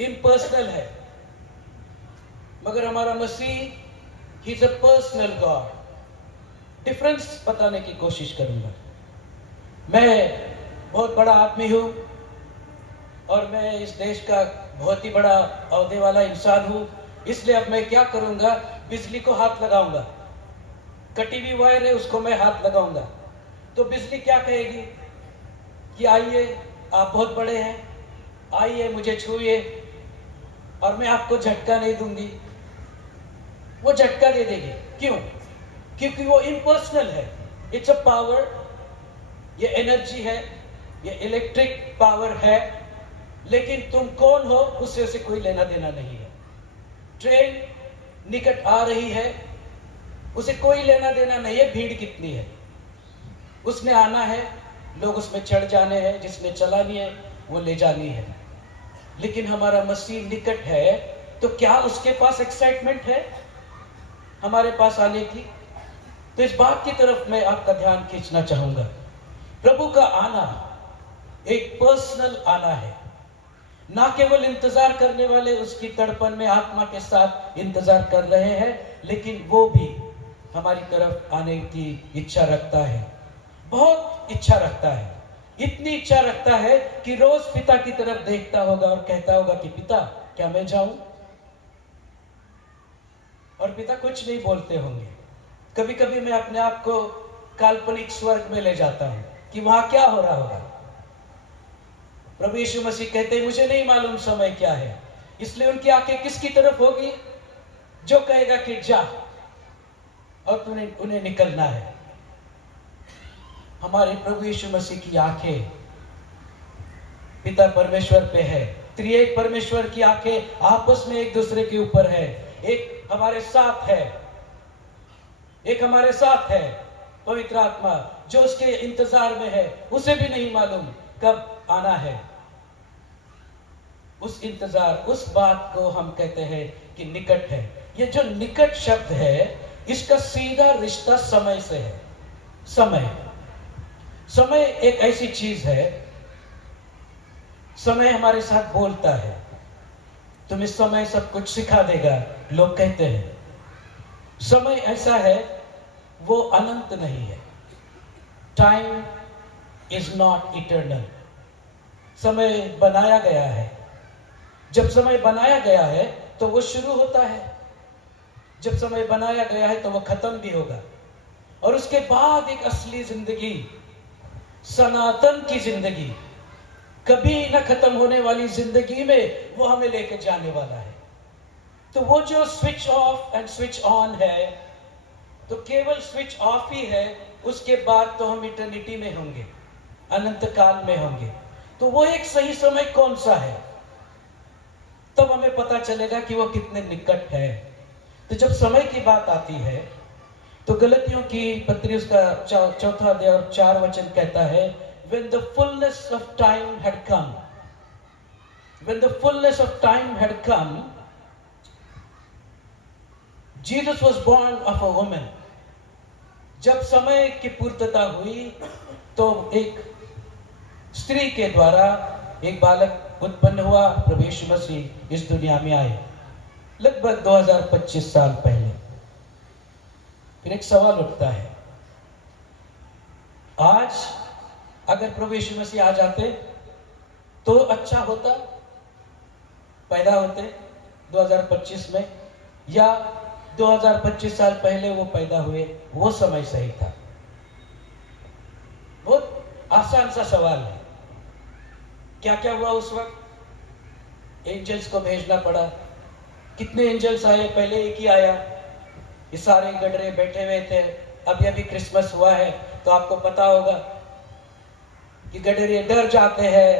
Impersonal है, मगर हमारा मसीह ही is a personal God. Difference बताने की कोशिश करूंगा। मैं बहुत बड़ा आदमी हूं और मैं इस देश का बहुत ही बड़ा ओहदे वाला इंसान हूं, इसलिए अब मैं क्या करूंगा, बिजली को हाथ लगाऊंगा। कटी हुई वायर है, उसको मैं हाथ लगाऊंगा तो बिजली क्या कहेगी कि आइए, आप बहुत बड़े हैं, आइए मुझे छूइए, और मैं आपको झटका नहीं दूंगी। वो झटका दे देगी। क्यों? क्योंकि वो इम्पर्सनल है। इट्स अ पावर, ये एनर्जी है, ये इलेक्ट्रिक पावर है, लेकिन तुम कौन हो उससे उसे कोई लेना देना नहीं है। ट्रेन निकट आ रही है, उसे कोई लेना देना नहीं है भीड़ कितनी है, उसने आना है, लोग उसमें चढ़ जाने हैं, जिसने चलानी है वो ले जानी है। लेकिन हमारा मसीह निकट है, तो क्या उसके पास एक्साइटमेंट है हमारे पास आने की? तो इस बात की तरफ मैं आपका ध्यान खींचना चाहूंगा। प्रभु का आना एक पर्सनल आना है, ना केवल इंतजार करने वाले उसकी तड़पन में आत्मा के साथ इंतजार कर रहे हैं, लेकिन वो भी हमारी तरफ आने की इच्छा रखता है, बहुत इच्छा रखता है। इतनी इच्छा रखता है कि रोज पिता की तरफ देखता होगा और कहता होगा कि पिता, क्या मैं जाऊं? और पिता कुछ नहीं बोलते होंगे। कभी कभी मैं अपने आप को काल्पनिक स्वर्ग में ले जाता हूं कि वहां क्या हो रहा होगा। प्रभु यीशु मसीह कहते हैं, मुझे नहीं मालूम समय क्या है, इसलिए उनकी आंखें किसकी तरफ होगी? जो कहेगा कि जा, और तूने उन्हें निकलना है। हमारे प्रभु यीशु मसीह की आंखें पिता परमेश्वर पे है। त्रिएक परमेश्वर की आंखें आपस में एक दूसरे के ऊपर है। एक हमारे साथ है, एक हमारे साथ है पवित्र आत्मा, जो उसके इंतजार में है। उसे भी नहीं मालूम कब आना है। उस इंतजार, उस बात को हम कहते हैं कि निकट है। ये जो निकट शब्द है, इसका सीधा रिश्ता समय से है। समय एक ऐसी चीज है, समय हमारे साथ बोलता है। तुम्हें समय सब कुछ सिखा देगा, लोग कहते हैं। समय ऐसा है, वो अनंत नहीं है। Time is not eternal. समय बनाया गया है। जब समय बनाया गया है तो वो शुरू होता है, जब समय बनाया गया है तो वो खत्म भी होगा। और उसके बाद एक असली जिंदगी, सनातन की जिंदगी, कभी न खत्म होने वाली जिंदगी में वो हमें लेकर जाने वाला है। तो वो जो switch off and switch on है, तो केवल स्विच ऑफ ही है। उसके बाद तो हम इटर्निटी में होंगे, अनंत काल में होंगे। तो वो एक सही समय कौन सा है, तब हमें पता चलेगा कि वो कितने निकट है। तो जब समय की बात आती है, तो गलतियों की पत्री उसका चौथा अध्याय और 4 वचन कहता है, when the fullness of time had come, when the fullness of time had come, Jesus was born of a woman. जब समय की पूर्तता हुई तो एक स्त्री के द्वारा एक बालक उत्पन्न हुआ। प्रभु यीशु मसीह इस दुनिया में आए लगभग 2025 साल पहले। फिर एक सवाल उठता है, आज अगर प्रभु यीशु मसीह आ जाते तो अच्छा होता? पैदा होते 2025 में, या 2025 साल पहले वो पैदा हुए, वो समय सही था? बहुत आसान सा सवाल है। क्या क्या हुआ उस वक्त? एंजल्स को भेजना पड़ा। कितने एंजल्स आए? पहले एक ही आया। ये सारे गडरे बैठे हुए थे। अभी अभी क्रिसमस हुआ है तो आपको पता होगा कि गडरे डर जाते हैं।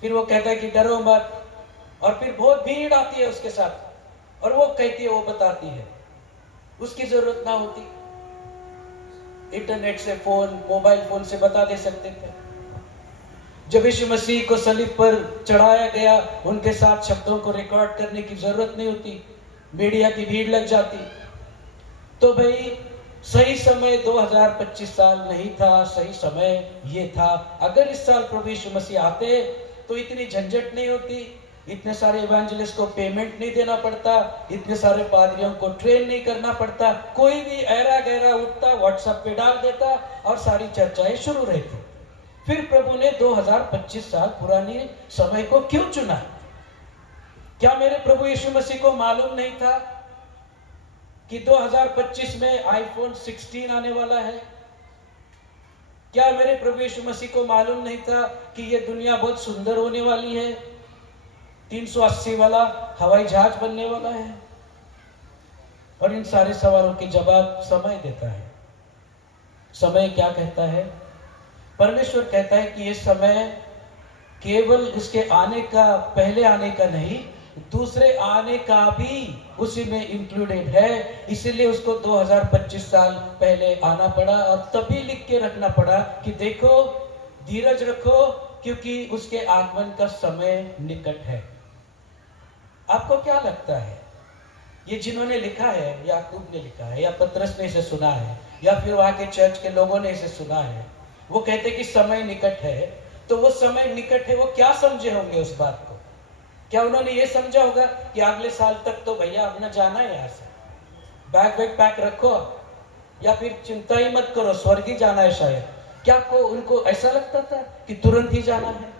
फिर वो कहता है कि डरो मत, और फिर बहुत भीड़ आती है उसके साथ, और वो कहती है, वो बताती है। उसकी जरूरत ना होती, इंटरनेट से, फोन, मोबाइल फोन से बता दे सकते थे। जब यीशु मसीह को सलीब पर चढ़ाया गया, उनके साथ शब्दों को रिकॉर्ड करने की जरूरत नहीं होती, मीडिया की भीड़ लग जाती। तो भाई सही समय 2025 साल नहीं था, सही समय ये था। अगर इस साल प्रभु यीशु मसीह आते तो इतनी झंझट नहीं होती, इतने सारे इवेंजलिस्ट को पेमेंट नहीं देना पड़ता, इतने सारे पादरियों को ट्रेन नहीं करना पड़ता, कोई भी ऐरा गैरा उठता व्हाट्सएप पे डाल देता और सारी चर्चाएं शुरू रहती। फिर प्रभु ने 2025 साल पुरानी समय को क्यों चुना? क्या मेरे प्रभु यीशु मसीह को मालूम नहीं था कि 2025 में आईफोन 16 आने वाला है? क्या मेरे प्रभु यीशु मसीह को मालूम नहीं था कि यह दुनिया बहुत सुंदर होने वाली है, 380 वाला हवाई जहाज बनने वाला है? और इन सारे सवालों के जवाब समय देता है। समय क्या कहता है? परमेश्वर कहता है कि यह समय केवल उसके आने का, पहले आने का नहीं, दूसरे आने का भी उसी में इंक्लूडेड है। इसीलिए उसको 2025 साल पहले आना पड़ा और तभी लिख के रखना पड़ा कि देखो, धीरज रखो, क्योंकि उसके आगमन का समय निकट है। आपको क्या लगता है, ये जिन्होंने लिखा है, याकूब ने लिखा है या पतरस ने इसे सुना है या फिर वहां के चर्च के लोगों ने इसे सुना है, वो कहते कि समय निकट है, तो वो समय निकट है, वो क्या समझे होंगे उस बात को? क्या उन्होंने ये समझा होगा कि अगले साल तक तो भैया अपना जाना है यहाँ से, बैग वैग पैक रखो, या फिर चिंता ही मत करो, स्वर्ग ही जाना है शायद? क्या उनको ऐसा लगता था कि तुरंत ही जाना है?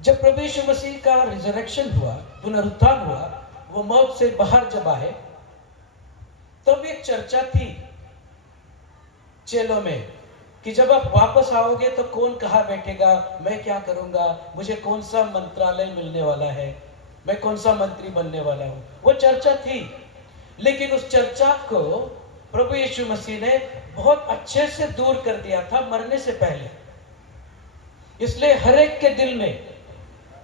जब प्रभु यीशु मसीह का रिजरेक्शन हुआ, पुनरुत्थान हुआ, वो मौत से बाहर जब आए, तब एक चर्चा थी चेलों में कि जब आप वापस आओगे तो कौन कहाँ बैठेगा, मैं क्या करूंगा, मुझे कौन सा मंत्रालय मिलने वाला है, मैं कौन सा मंत्री बनने वाला हूं। वो चर्चा थी, लेकिन उस चर्चा को प्रभु यीशु मसीह ने बहुत अच्छे से दूर कर दिया था मरने से पहले। इसलिए हर एक के दिल में,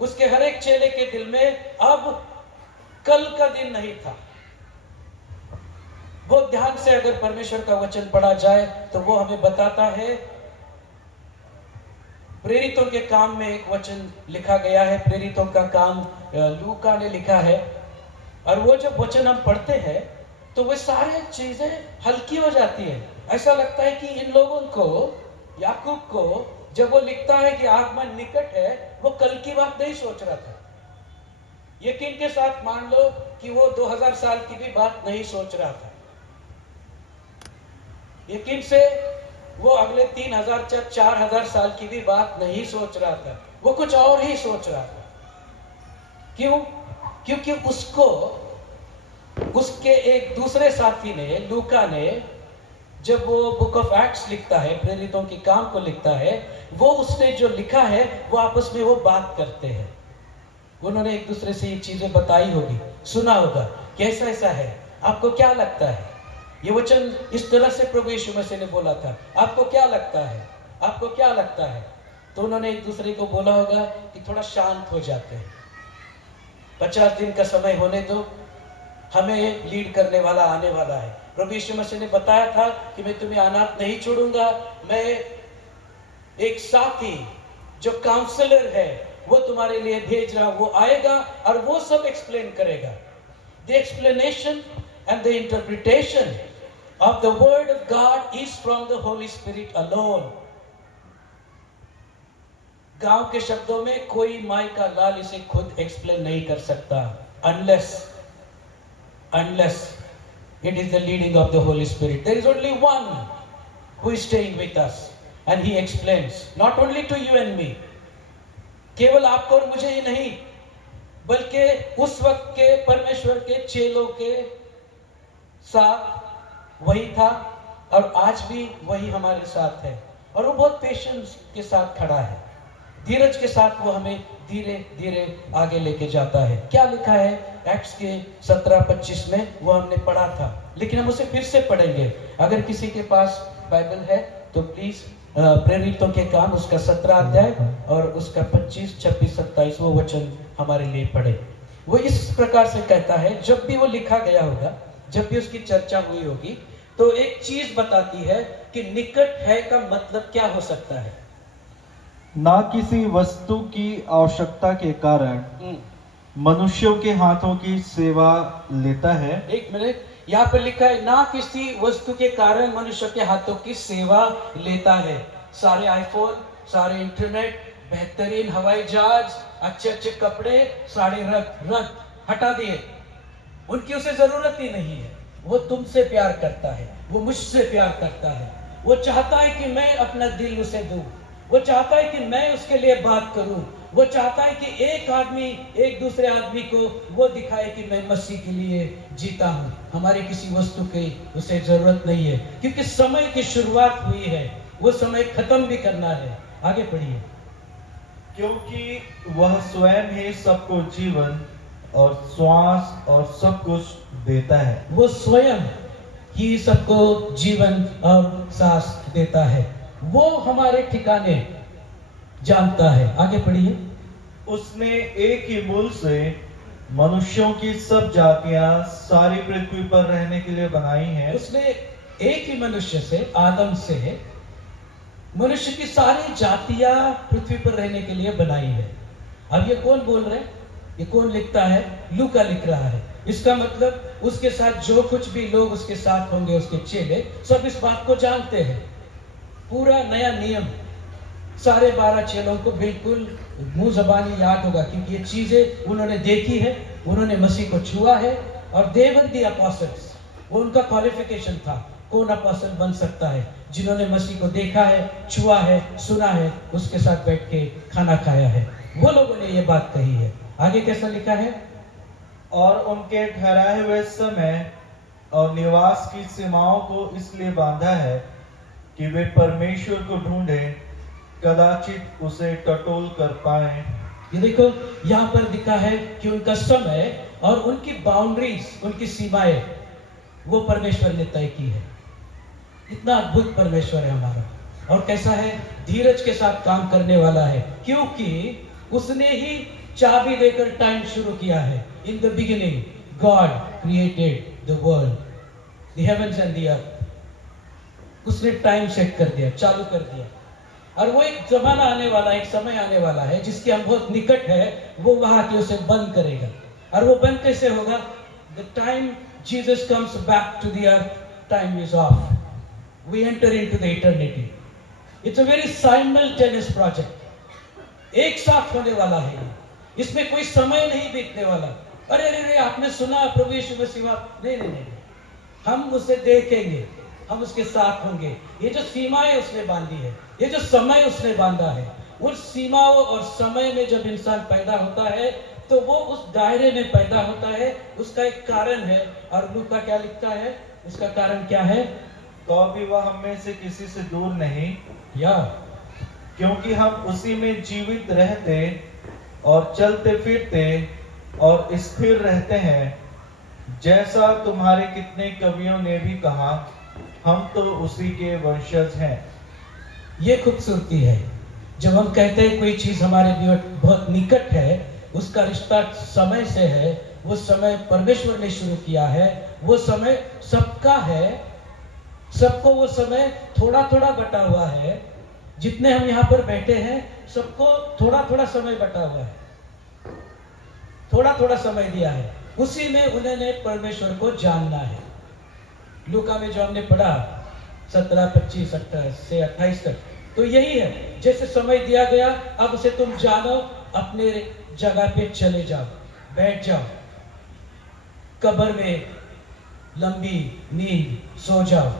उसके हर एक चेले के दिल में अब कल का दिन नहीं था। बहुत ध्यान से अगर परमेश्वर का वचन पढ़ा जाए तो वो हमें बताता है, प्रेरितों के काम में एक वचन लिखा गया है, प्रेरितों का काम लूका ने लिखा है, और वो जब वचन हम पढ़ते हैं तो वो सारी चीजें हल्की हो जाती है। ऐसा लगता है कि इन लोगों को, याकूब को, जब वो लिखता है कि आगमन निकट है, वो कल की बात नहीं सोच रहा था। यकीन के साथ मान लो कि वो 2000 साल की भी बात नहीं सोच रहा था। यकीन से वो अगले 3000 या 4000 साल की भी बात नहीं सोच रहा था, वो कुछ और ही सोच रहा था। क्यों? क्योंकि उसको, उसके एक दूसरे साथी ने, लूका ने, जब वो बुक ऑफ एक्ट्स लिखता है, प्रेरितों के काम को लिखता है, वो उसने जो लिखा है वो आपस में वो बात करते हैं। उन्होंने एक दूसरे से ये चीजें बताई होगी, सुना होगा कि ऐसा ऐसा है, आपको क्या लगता है? ये वचन इस तरह से प्रभु यीशु मसीह ने बोला था, आपको क्या लगता है, आपको क्या लगता है? तो उन्होंने एक दूसरे को बोला होगा कि थोड़ा शांत हो जाते हैं, 50 दिन का समय होने दो, हमें लीड करने वाला आने वाला है। प्रभु यीशु मसीह ने बताया था कि मैं तुम्हें अनाथ नहीं छोड़ूंगा, मैं एक साथी जो काउंसलर है वो तुम्हारे लिए भेज रहा, वो आएगा और वो सब एक्सप्लेन करेगा। The explanation and the interpretation of the word of God is from the Holy Spirit alone. गांव के शब्दों में कोई माई का लाल इसे खुद एक्सप्लेन नहीं कर सकता, unless it is the leading of the Holy Spirit. There is only one who is staying with us and he explains, not only to you and me, केवल आपको और मुझे ही नहीं, बल्कि उस वक्त के परमेश्वर के चेलों के साथ वही था और आज भी वही हमारे साथ है। और वो बहुत पेशेंस के साथ खड़ा है, धीरज के साथ वो हमें धीरे धीरे आगे लेके जाता है। क्या लिखा है एक्ट्स के 17-25 में, वो हमने पढ़ा था, लेकिन हम उसे फिर से पढ़ेंगे। अगर किसी के पास बाइबल है तो प्लीज प्रेरितों के काम उसका 17 अध्याय और उसका 25, 26, 27 वो वचन हमारे लिए पढ़े। वो इस प्रकार से कहता है, जब भी वो लिखा गया होगा, जब भी उसकी चर्चा हुई होगी, तो एक चीज बताती है कि निकट है का मतलब क्या हो सकता है। ना किसी वस्तु की आवश्यकता के कारण मनुष्यों के हाथों की सेवा लेता है। एक मिनट, यहाँ पर लिखा है ना किसी वस्तु के कारण मनुष्य के हाथों की सेवा लेता है। सारे आईफोन, सारे इंटरनेट, बेहतरीन हवाई जहाज, अच्छे अच्छे कपड़े, सारे रख हटा दिए। उनकी उसे जरूरत ही नहीं है। वो तुमसे प्यार करता है, वो मुझसे प्यार करता है। वो चाहता है कि मैं अपना दिल उसे दूं। वो चाहता है कि मैं उसके लिए बात करूं। वो चाहता है कि एक आदमी एक दूसरे आदमी को वो दिखाए कि मैं मसीह के लिए जीता हूं। हमारी किसी वस्तु की उसे जरूरत नहीं है, क्योंकि समय की शुरुआत हुई है, वो समय खत्म भी करना है। आगे पढ़िए। क्योंकि वह स्वयं ही सबको जीवन और श्वास और सब कुछ देता है। वो स्वयं ही सबको जीवन और सांस देता है। वो हमारे ठिकाने जानता है। आगे पढ़िए। उसने एक ही मूल से मनुष्यों की सब जातियां सारी पृथ्वी पर रहने के लिए बनाई हैं। उसने एक ही मनुष्य से, आदम से, मनुष्य की सारी जातियां पृथ्वी पर रहने के लिए बनाई है। अब ये कौन बोल रहे हैं? ये कौन लिखता है? लूका लिख रहा है। इसका मतलब उसके साथ जो कुछ भी लोग उसके साथ होंगे, उसके चेले, सब इस बात को जानते हैं। पूरा नया नियम सारे 12 चेलों को बिल्कुल मुंह जबानी याद होगा, क्योंकि ये चीजें उन्होंने देखी है, उन्होंने मसीह को छुआ है। और देवर दी अपोस्टल्स, वो उनका क्वालिफिकेशन था। कौन अपोस्टल बन सकता है? जिन्होंने मसीह को देखा है, छुआ है, सुना है, उसके साथ बैठ के खाना खाया है। वो लोगों ने ये बात कही है। आगे कैसा लिखा है? और उनके ठहराए हुए समय और निवास की सीमाओं को इसलिए बांधा है कि वे परमेश्वर को ढूंढे, कदाचित उसे टटोल कर पाए। ये देखो, यहाँ पर लिखा है कि उनका समय और उनकी बाउंड्रीज, उनकी सीमाएं, वो परमेश्वर ने तय की है। इतना अद्भुत परमेश्वर है हमारा। और कैसा है? धीरज के साथ काम करने वाला है, क्योंकि उसने ही चाबी देकर टाइम शुरू किया है। In the beginning God created the world, the heavens and the earth. उसने टाइम सेट कर दिया, चालू कर दिया। और वो एक जमाना आने वाला, एक समय आने वाला है जिसके हम बहुत निकट है, वो वहां के उसे बंद करेगा। और वो बंद कैसे होगा? The time Jesus comes back to the earth, time is off, we enter into the eternity. It's a very simultaneous project, एक साथ होने वाला है। इसमें कोई समय नहीं बीतने वाला। अरे अरे अरे, आपने सुना प्रभु यीशु मसीह? नहीं नहीं नहीं, हम उसे देखेंगे, हम उसके साथ होंगे। ये जो सीमाएं उसने बांधी है, ये जो समय उसने बांधा है, उन सीमाओं और समय में जब इंसान पैदा होता है तो वो उस दायरे में पैदा होता है। उसका एक कारण है। और लूका क्या लिखता है? उसका कारण क्या है? तो भी वह हम में से किसी से दूर नहीं, या क्योंकि हम उसी में जीवित रहते और चलते फिरते और स्थिर रहते हैं। जैसा तुम्हारे कितने कवियों ने भी कहा, हम तो उसी के वंशज हैं। ये खूबसूरती है। जब हम कहते हैं कोई चीज हमारे लिए बहुत निकट है, उसका रिश्ता समय से है। वो समय परमेश्वर ने शुरू किया है। वो समय सबका है, सबको वो समय थोड़ा थोड़ा बटा हुआ है। जितने हम यहाँ पर बैठे हैं, सबको थोड़ा थोड़ा समय बटा हुआ है, थोड़ा थोड़ा समय दिया है। उसी में उन्होंने परमेश्वर को जानना है। लूका में जो हमने पढ़ा 17, 25, 28 से 28 तक, तो यही है। जैसे समय दिया गया, अब उसे तुम जानो, अपने जगह पे चले जाओ, बैठ जाओ, कब्र में लंबी नींद सो जाओ,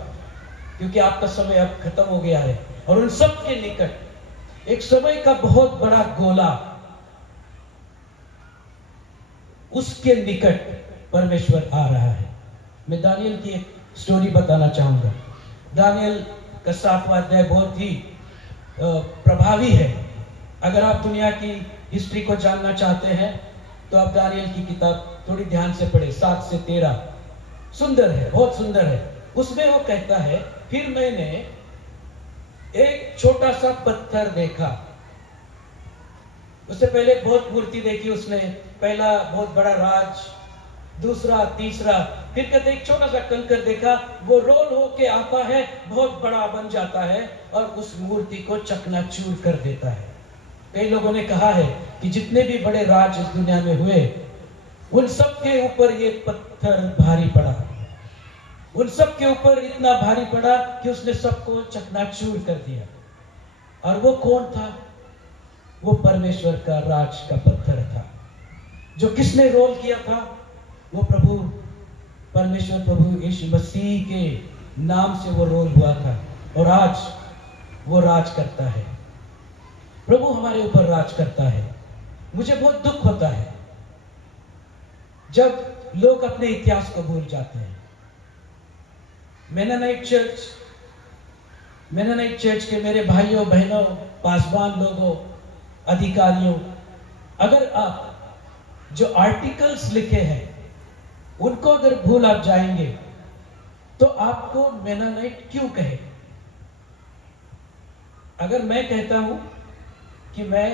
क्योंकि आपका समय अब खत्म हो गया है। और उन सब के निकट एक समय का बहुत बड़ा गोला, उसके निकट परमेश्वर आ रहा है। मैं दानियल की एक स्टोरी बताना चाहूंगा। दानियल का 7वां अध्याय बहुत ही प्रभावी है। अगर आप दुनिया की हिस्ट्री को जानना चाहते हैं तो आप दानियल की किताब थोड़ी ध्यान से पढ़े, 7 से 13। सुंदर है, बहुत सुंदर है। उसमें वो कहता है, फिर मैंने एक छोटा सा पत्थर देखा। उससे पहले बहुत मूर्ति देखी उसने। पहला बहुत बड़ा राज, दूसरा, तीसरा, फिर कहते एक छोटा सा कंकर देखा। वो रोल होके आता है, बहुत बड़ा बन जाता है और उस मूर्ति को चकनाचूर कर देता है। कई लोगों ने कहा है कि जितने भी बड़े राज इस दुनिया में हुए, उन सब के ऊपर ये पत्थर भारी पड़ा। उन सब के ऊपर इतना भारी पड़ा कि उसने सबको चकनाचूर कर दिया। और वो कौन था? वो परमेश्वर का राज का पत्थर था। जो किसने रोल किया था? वो परमेश्वर प्रभु यीशु मसीह के नाम से वो रोल हुआ था, और आज वो राज करता है। प्रभु हमारे ऊपर राज करता है। मुझे बहुत दुख होता है जब लोग अपने इतिहास को भूल जाते हैं। मेनानाइट चर्च के मेरे भाइयों बहनों, पासवान लोगों, अधिकारियों, अगर आप जो आर्टिकल्स लिखे हैं उनको अगर भूल आप जाएंगे तो आपको मेनानाइट क्यों कहे? अगर मैं कहता हूं कि मैं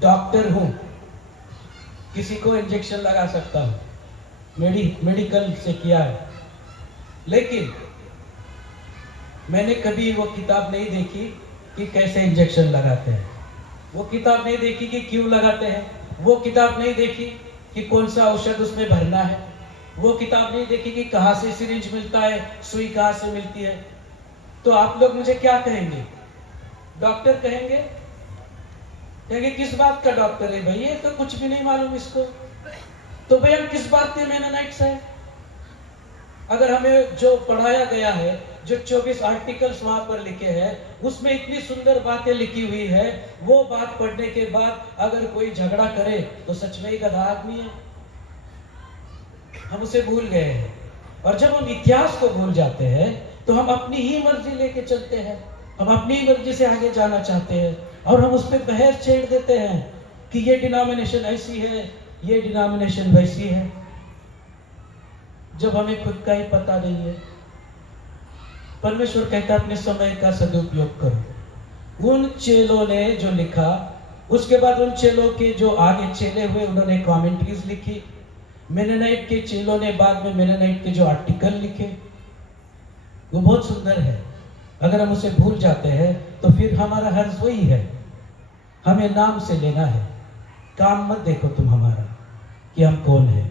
डॉक्टर हूं, किसी को इंजेक्शन लगा सकता हूं, मेडिकल से किया है, लेकिन मैंने कभी वो किताब नहीं देखी कि कैसे इंजेक्शन लगाते हैं, वो किताब नहीं देखी कि क्यों लगाते हैं, वो किताब नहीं देखी कि कौन सा औषध उसमें भरना है, वो किताब नहीं देखी कि कहां से सिरिंज मिलता है, सुई कहां से मिलती है। तो आप लोग मुझे क्या कहेंगे? डॉक्टर कहेंगे? किस बात का डॉक्टर है भाई, ये तो कुछ भी नहीं मालूम इसको। तो भाई हम किस बात के मेनानाइट्स हैं? अगर हमें जो पढ़ाया गया है, जो 24 आर्टिकल्स वहां पर लिखे हैं, उसमें इतनी सुंदर बातें लिखी हुई है, वो बात पढ़ने के बाद अगर कोई झगड़ा करे तो सच में ही गधा आदमी है। हम उसे भूल गए हैं, और जब हम इतिहास को भूल जाते हैं तो हम अपनी ही मर्जी लेके चलते हैं, हम अपनी ही मर्जी से आगे जाना चाहते हैं, और हम उस पर बहस छेड़ देते हैं कि ये डिनोमिनेशन ऐसी है, ये डिनोमिनेशन वैसी है, जब हमें खुद का ही पता नहीं है। परमेश्वर कहता है अपने समय का सदुपयोग करो। उन चेलों ने जो लिखा, उसके बाद उन चेलों के जो आगे चेले हुए उन्होंने कमेंट्रीज लिखी। मेनानाइट के चेलों ने बाद में मेनानाइट के जो आर्टिकल लिखे, वो बहुत सुंदर है। अगर हम उसे भूल जाते हैं तो फिर हमारा हर्ज वही है, हमें नाम से लेना है। काम मत देखो तुम हमारा कि हम कौन है।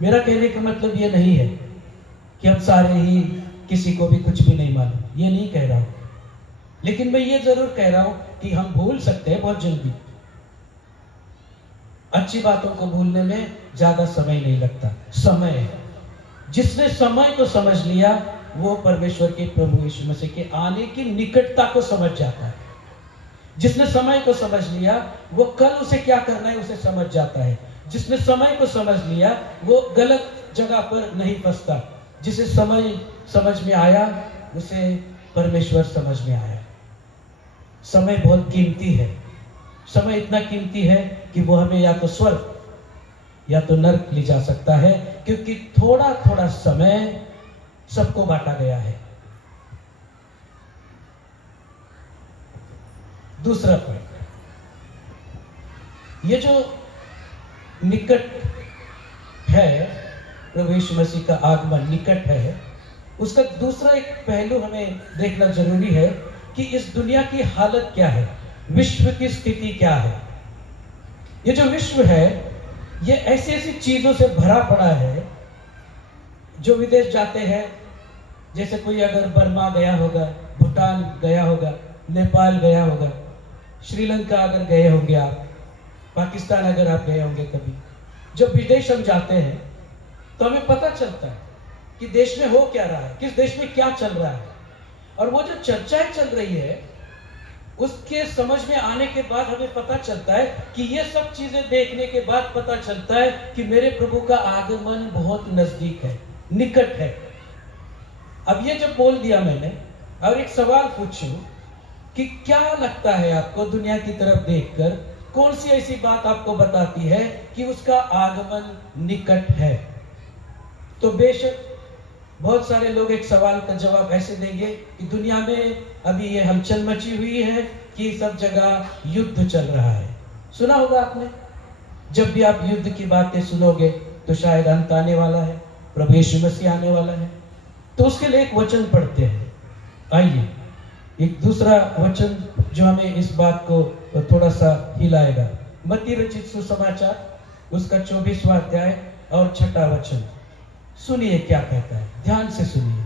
मेरा कहने का मतलब ये नहीं है कि हम सारे ही किसी को भी कुछ भी नहीं मालूम, ये नहीं कह रहा हूं, लेकिन मैं ये जरूर कह रहा हूं कि हम भूल सकते हैं बहुत जल्दी। अच्छी बातों को भूलने में ज्यादा समय नहीं लगता। समय, जिसने समय को समझ लिया वो परमेश्वर के प्रभु यीशु मसीह के आने की निकटता को समझ जाता है। जिसने समय को समझ लिया वो कल उसे क्या करना है उसे समझ जाता है। जिसने समय को समझ लिया वो गलत जगह पर नहीं फंसता। जिसे समय समझ में आया उसे परमेश्वर समझ में आया। समय बहुत कीमती है। समय इतना कीमती है कि वो हमें या तो स्वर्ग या तो नरक ले जा सकता है, क्योंकि थोड़ा थोड़ा समय सबको बांटा गया है। दूसरा पॉइंट, ये जो निकट है, प्रभु यीशु मसीह का आगमन निकट है, उसका दूसरा एक पहलू हमें देखना जरूरी है कि इस दुनिया की हालत क्या है, विश्व की स्थिति क्या है। ये जो विश्व है ये ऐसी ऐसी चीजों से भरा पड़ा है। जो विदेश जाते हैं, जैसे कोई अगर बर्मा गया होगा, भूटान गया होगा, नेपाल गया होगा, श्रीलंका अगर गए होंगे आप, पाकिस्तान अगर आप गए होंगे कभी, जब विदेश हम जाते हैं तो हमें पता चलता है कि देश में हो क्या रहा है, किस देश में क्या चल रहा है। और वो जो चर्चाएं चल रही है उसके समझ में आने के बाद हमें पता चलता है कि ये सब चीजें देखने के बाद पता चलता है कि मेरे प्रभु का आगमन बहुत नजदीक है, निकट है। अब ये जो बोल दिया मैंने, और एक सवाल पूछूं कि क्या लगता है आपको दुनिया की तरफ देखकर, कौन सी ऐसी बात आपको बताती है कि उसका आगमन निकट है? तो बेशक बहुत सारे लोग एक सवाल का जवाब ऐसे देंगे कि दुनिया में अभी ये हलचल मची हुई है कि सब जगह युद्ध चल रहा है। सुना होगा आपने। जब भी आप युद्ध की बातें सुनोगे तो शायद अंत आने वाला है, प्रभु यीशु मसीह आने वाला है। तो उसके लिए एक वचन पढ़ते हैं। आइए, एक दूसरा वचन जो हमें इस बात को थोड़ा सा हिलाएगा। मत्ती रचित सुसमाचार उसका 24वां अध्याय और 6वां वचन सुनिए क्या कहता है, ध्यान से सुनिए।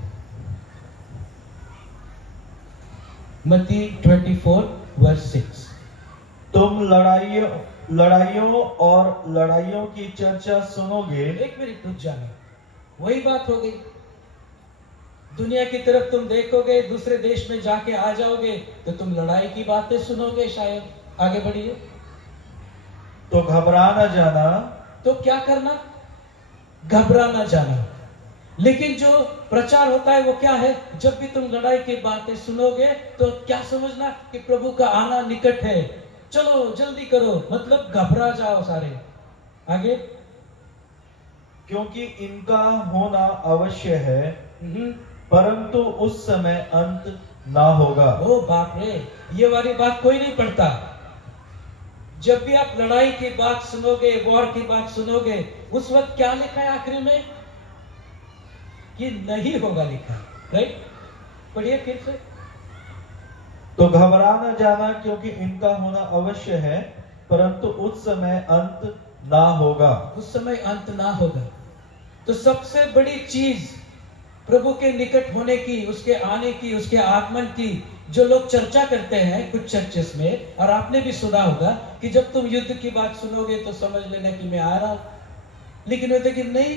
मत्ती 24 वर्स 6। तुम लड़ाइयों और लड़ाइयों की चर्चा सुनोगे। एक मिनट रुक जाना, वही बात हो गई। दुनिया की तरफ तुम देखोगे, दूसरे देश में जाके आ जाओगे तो तुम लड़ाई की बातें सुनोगे शायद। आगे बढ़िए। तो घबरा न जाना। तो क्या करना? घबरा ना जाना। लेकिन जो प्रचार होता है वो क्या है? जब भी तुम लड़ाई की बातें सुनोगे तो क्या समझना कि प्रभु का आना निकट है, चलो जल्दी करो, मतलब घबरा जाओ सारे। आगे। क्योंकि इनका होना अवश्य है, परंतु उस समय अंत ना होगा। ओ बाप रे, ये वाली बात कोई नहीं पढ़ता। जब भी आप लड़ाई की बात सुनोगे, वॉर की बात सुनोगे, उस वक्त क्या लिखा है आखिरी में? कि नहीं होगा लिखा, राइट? पढ़िए फिर से। तो घबरा न जाना, क्योंकि इनका होना अवश्य है, परंतु उस समय अंत ना होगा। उस समय अंत ना होगा। तो सबसे बड़ी चीज प्रभु के निकट होने की, उसके आने की, उसके आगमन की जो लोग चर्चा करते हैं कुछ चर्चेस में, और आपने भी सुना होगा कि जब तुम युद्ध की बात सुनोगे तो समझ लेना कि मैं आ रहा हूं। लेकिन होते कि नहीं,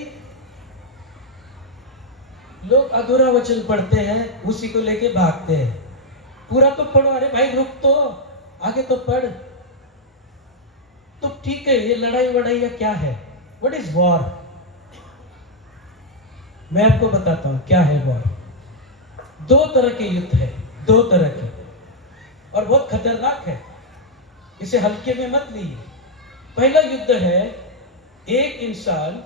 लोग अधूरा वचन पढ़ते हैं, उसी को लेके भागते हैं। पूरा तो पढ़ो। अरे भाई रुक तो, आगे तो पढ़। तो ठीक है, ये लड़ाई वड़ाई या क्या है? What is war? मैं आपको बताता हूं क्या है वॉर। दो तरह के युद्ध है, दो तरह के, और बहुत खतरनाक है, इसे हल्के में मत लीजिए। पहला युद्ध है, एक इंसान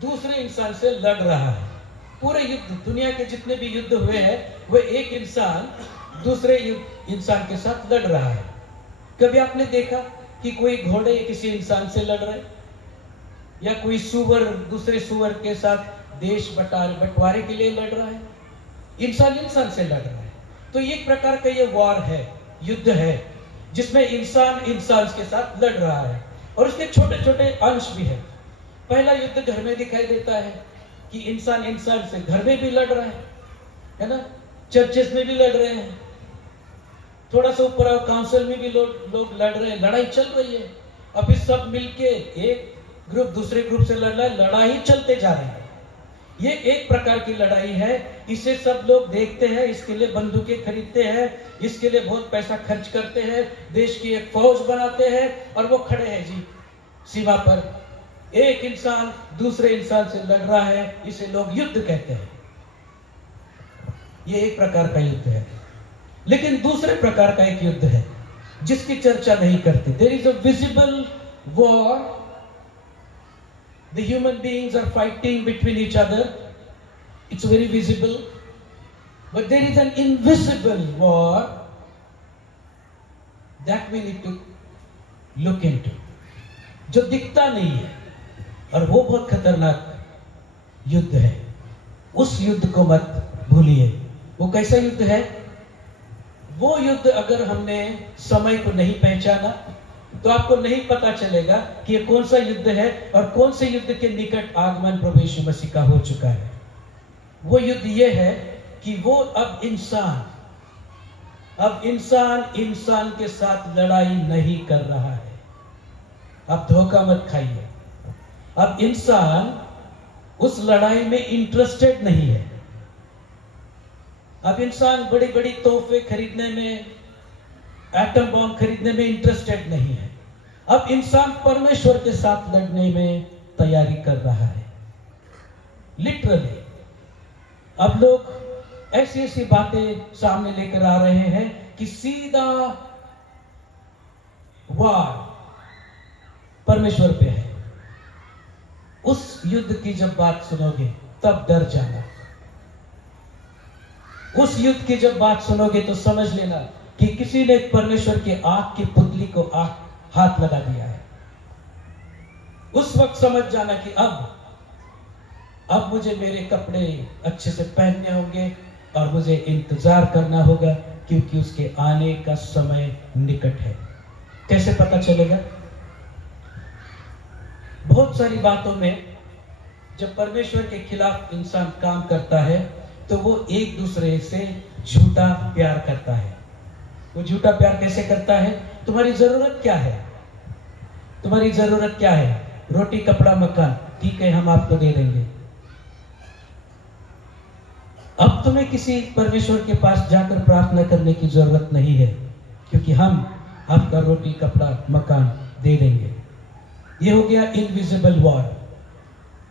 दूसरे इंसान से लड़ रहा है। पूरे युद्ध, दुनिया के जितने भी युद्ध हुए हैं, वो एक इंसान दूसरे इंसान के साथ लड़ रहा है। कभी आपने देखा कि कोई घोड़े किसी इंसान से लड़ रहे, या कोई सुअर दूसरे सुअर के साथ देश बंटवारे के लिए लड़ रहा है? इंसान इंसान से लड़ रहा है। तो एक प्रकार का ये वॉर है, युद्ध है, जिसमें इंसान इंसान के साथ लड़ रहा है, और उसके छोटे छोटे अंश भी है। पहला युद्ध घर में दिखाई देता है कि इंसान इंसान से घर में भी लड़ रहा है ना? चर्चेस में भी लड़ रहे हैं, थोड़ा सा ऊपर आओ, काउंसिल में भी लोग लड़ रहे हैं, लड़ाई चल रही है। अभी सब मिलके एक ग्रुप दूसरे ग्रुप से लड़ रहा है, लड़ाई चलते जा रही है। ये एक प्रकार की लड़ाई है, इसे सब लोग देखते हैं, इसके लिए बंदूकें खरीदते हैं, इसके लिए बहुत पैसा खर्च करते हैं, देश की एक फौज बनाते हैं, और वो खड़े हैं जी सीमा पर। एक इंसान दूसरे इंसान से लड़ रहा है, इसे लोग युद्ध कहते हैं। ये एक प्रकार का युद्ध है। लेकिन दूसरे प्रकार का एक युद्ध है जिसकी चर्चा नहीं करते। There is a visible war, the human beings are fighting between each other, it's very visible. But there is an invisible war that we need to look into, जो दिखता नहीं है, और वो बहुत खतरनाक युद्ध है। उस युद्ध को मत भूलिए। वो कैसा युद्ध है? वो युद्ध अगर हमने समय को नहीं पहचाना तो आपको नहीं पता चलेगा कि ये कौन सा युद्ध है, और कौन से युद्ध के निकट आगमन प्रभु यीशु मसीह का हो चुका है। वो युद्ध ये है कि वो अब इंसान इंसान के साथ लड़ाई नहीं कर रहा है। अब धोखा मत खाइए। अब इंसान उस लड़ाई में इंटरेस्टेड नहीं है। अब इंसान बड़ी बड़ी तोहफे खरीदने में, एटम बॉम्ब खरीदने में इंटरेस्टेड नहीं है। अब इंसान परमेश्वर के साथ लड़ने में तैयारी कर रहा है, लिटरली। अब लोग ऐसी ऐसी बातें सामने लेकर आ रहे हैं कि सीधा वार परमेश्वर पे है। उस युद्ध की जब बात सुनोगे तब डर जाना। उस युद्ध की जब बात सुनोगे तो समझ लेना कि किसी ने परमेश्वर की आग की पुतली को हाथ लगा दिया है। उस वक्त समझ जाना कि अब मुझे मेरे कपड़े अच्छे से पहनने होंगे, और मुझे इंतजार करना होगा, क्योंकि उसके आने का समय निकट है। कैसे पता चलेगा? बहुत सारी बातों में जब परमेश्वर के खिलाफ इंसान काम करता है तो वो एक दूसरे से झूठा प्यार करता है। वो झूठा प्यार कैसे करता है? तुम्हारी जरूरत क्या है? तुम्हारी जरूरत क्या है? रोटी, कपड़ा, मकान, ठीक है, हम आपको दे देंगे। अब तुम्हें किसी परमेश्वर के पास जाकर प्रार्थना करने की जरूरत नहीं है, क्योंकि हम आपका रोटी, कपड़ा, मकान दे देंगे। ये हो गया इनविजिबल वॉर,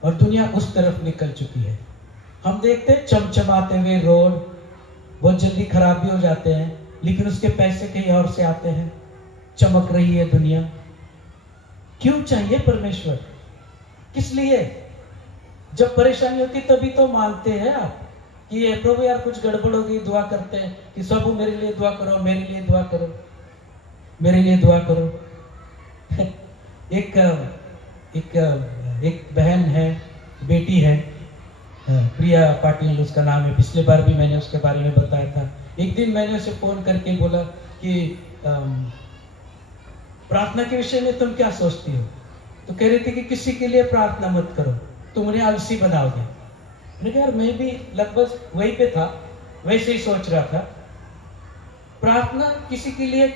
और दुनिया उस तरफ निकल चुकी है। हम देखते हैं चमचमाते हुए रोड बहुत जल्दी खराब भी हो जाते हैं, लेकिन उसके पैसे कहीं और से आते हैं। चमक रही है दुनिया। क्यों चाहिए परमेश्वर? किस लिए? जब परेशानी होती तभी तो मांगते हैं आप कि ये प्रभु यार कुछ गड़बड़ हो गई, दुआ करते हैं कि सब मेरे लिए दुआ करो, मेरे लिए दुआ करो, मेरे लिए दुआ करो। एक एक एक बहन है, बेटी है, प्रिया पाटिल उसका नाम है। पिछले बार भी मैंने उसके बारे में बताया था। एक दिन मैंने उसे फोन करके बोला कि प्रार्थना के विषय में तुम क्या सोचती हो? तो कह रही थी कि किसी के लिए प्रार्थना मत करो, तुम उन्हें आलसी बनाओगे। मैंने कहा यार, मैं भी लगभग वहीं पे था, वैसे ही सोच रहा था। प्रार्थना किसी के लिए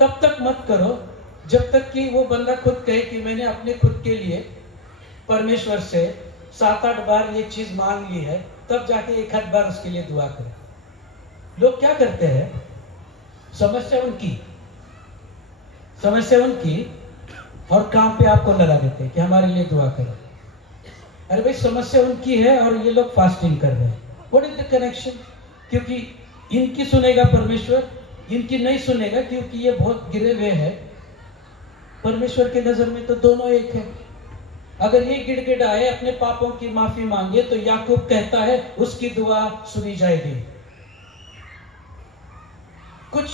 तब तक मत करो जब तक कि वो बंदा खुद कहे कि मैंने अपने खुद के लिए परमेश्वर से 7-8 बार ये चीज मांग ली है, तब जाके एक आध बार उसके लिए दुआ करो। लोग क्या करते हैं, समस्या उनकी और काम पे आपको लगा देते हैं कि हमारे लिए दुआ करो। अरे भाई, समस्या उनकी है और ये लोग फास्टिंग कर रहे हैं। What is the connection? क्योंकि इनकी सुनेगा परमेश्वर, इनकी नहीं सुनेगा, क्योंकि ये बहुत गिरे हुए हैं। परमेश्वर के नजर में तो दोनों एक है। अगर ये गिड़गिड़ाए, अपने पापों की माफी मांगे, तो याकूब कहता है उसकी दुआ सुनी जाएगी। कुछ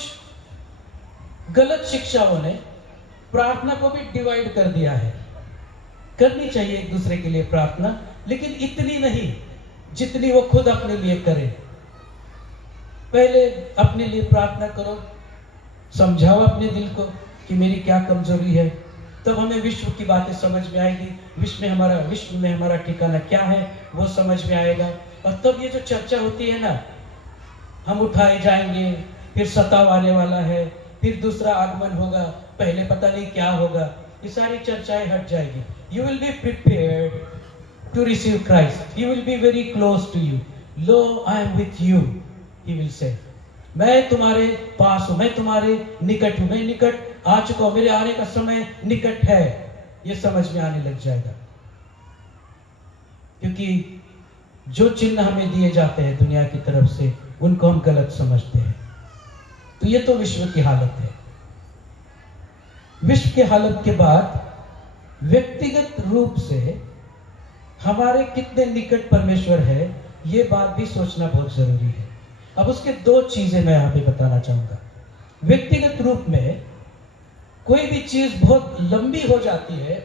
गलत शिक्षाओं ने प्रार्थना को भी डिवाइड कर दिया है। करनी चाहिए एक दूसरे के लिए प्रार्थना, लेकिन इतनी नहीं जितनी वो खुद अपने लिए करे। पहले अपने लिए प्रार्थना करो, समझाओ अपने दिल को कि मेरी क्या कमजोरी है, तब हमें विश्व की बातें समझ में आएगी। विश्व में हमारा ठिकाना क्या है वो समझ में आएगा। और तब ये जो चर्चा होती है ना, हम उठाए जाएंगे, फिर सताव आने वाला है, फिर दूसरा आगमन होगा, पहले पता नहीं क्या होगा, ये सारी चर्चाएं हट जाएगी। You will be prepared to receive Christ. He will be very close to you. Lo I am with you, he will say. मैं तुम्हारे पास हूं, मैं तुम्हारे निकट हूं, मैं निकट आ चुका हूं, मेरे आने का समय निकट है। ये समझ में आने लग जाएगा। क्योंकि जो चिन्ह हमें दिए जाते हैं दुनिया की तरफ से, उनको हम गलत समझते हैं। तो ये तो विश्व की हालत है। विश्व की हालत के बाद व्यक्तिगत रूप से हमारे कितने निकट परमेश्वर है, ये बात भी सोचना बहुत जरूरी है। अब उसके दो चीजें मैं यहां पे बताना चाहूंगा। व्यक्तिगत रूप में कोई भी चीज बहुत लंबी हो जाती है,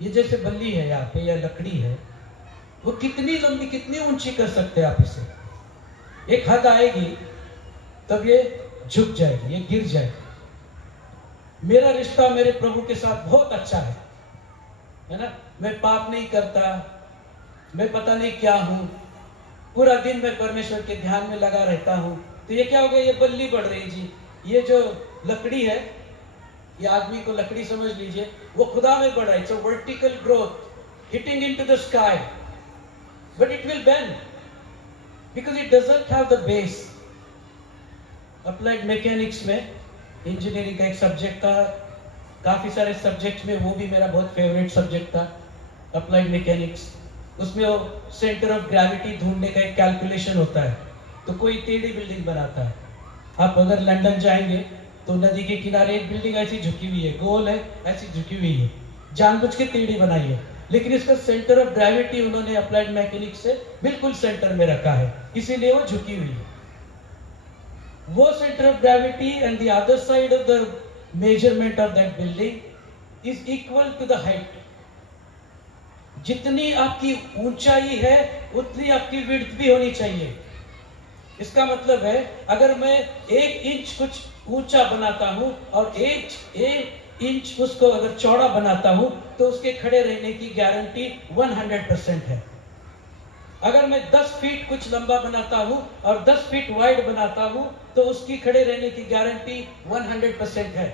ये जैसे बल्ली है यहाँ पे या लकड़ी है, वो कितनी लंबी कितनी ऊंची कर सकते हैं आप इसे। एक हद आएगी तब ये झुक जाएगी, ये गिर जाएगी। मेरा रिश्ता मेरे प्रभु के साथ बहुत अच्छा है ना। मैं पाप नहीं करता, मैं पता नहीं क्या हूं, पूरा दिन मैं परमेश्वर के ध्यान में लगा रहता हूं। तो ये क्या हो गया, ये बल्ली बढ़ रही जी। ये जो लकड़ी है, ये आदमी को लकड़ी समझ लीजिए, वो खुदा में बढ़ रहा है। It's a vertical growth hitting into the sky, but it will bend because it doesn't have the base. Applied mechanics में इंजीनियरिंग का एक सब्जेक्ट था, काफी सारे सब्जेक्ट में वो भी मेरा बहुत फेवरेट सब्जेक्ट था, अप्लाइड मैकेनिक्स। उसमें वो सेंटर ऑफ ग्रेविटी ढूंढने का एक कैलकुलेशन होता है। तो कोई टेढ़ी बिल्डिंग बनाता है, आप अगर लंदन जाएंगे तो नदी के किनारे एक बिल्डिंग ऐसी झुकी हुई है, गोल है, ऐसी झुकी हुई है, जानबूझ के टेढ़ी बनाई है, लेकिन इसका सेंटर ऑफ ग्रेविटी उन्होंने अप्लाइड मैकेनिक्स से बिल्कुल सेंटर में रखा है, इसीलिए वो झुकी हुई है। वो centre of gravity and the other side of the measurement of that building is equal to the height. जितनी आपकी ऊंचाई है उतनी आपकी विड्थ भी होनी चाहिए। इसका मतलब है अगर मैं 1 इंच कुछ ऊंचा बनाता हूं और 1 इंच उसको अगर चौड़ा बनाता हूं, तो उसके खड़े रहने की गारंटी 100% है। अगर मैं 10 फीट कुछ लंबा बनाता हूं और 10 फीट वाइड बनाता हूं तो उसकी खड़े रहने की गारंटी 100% है,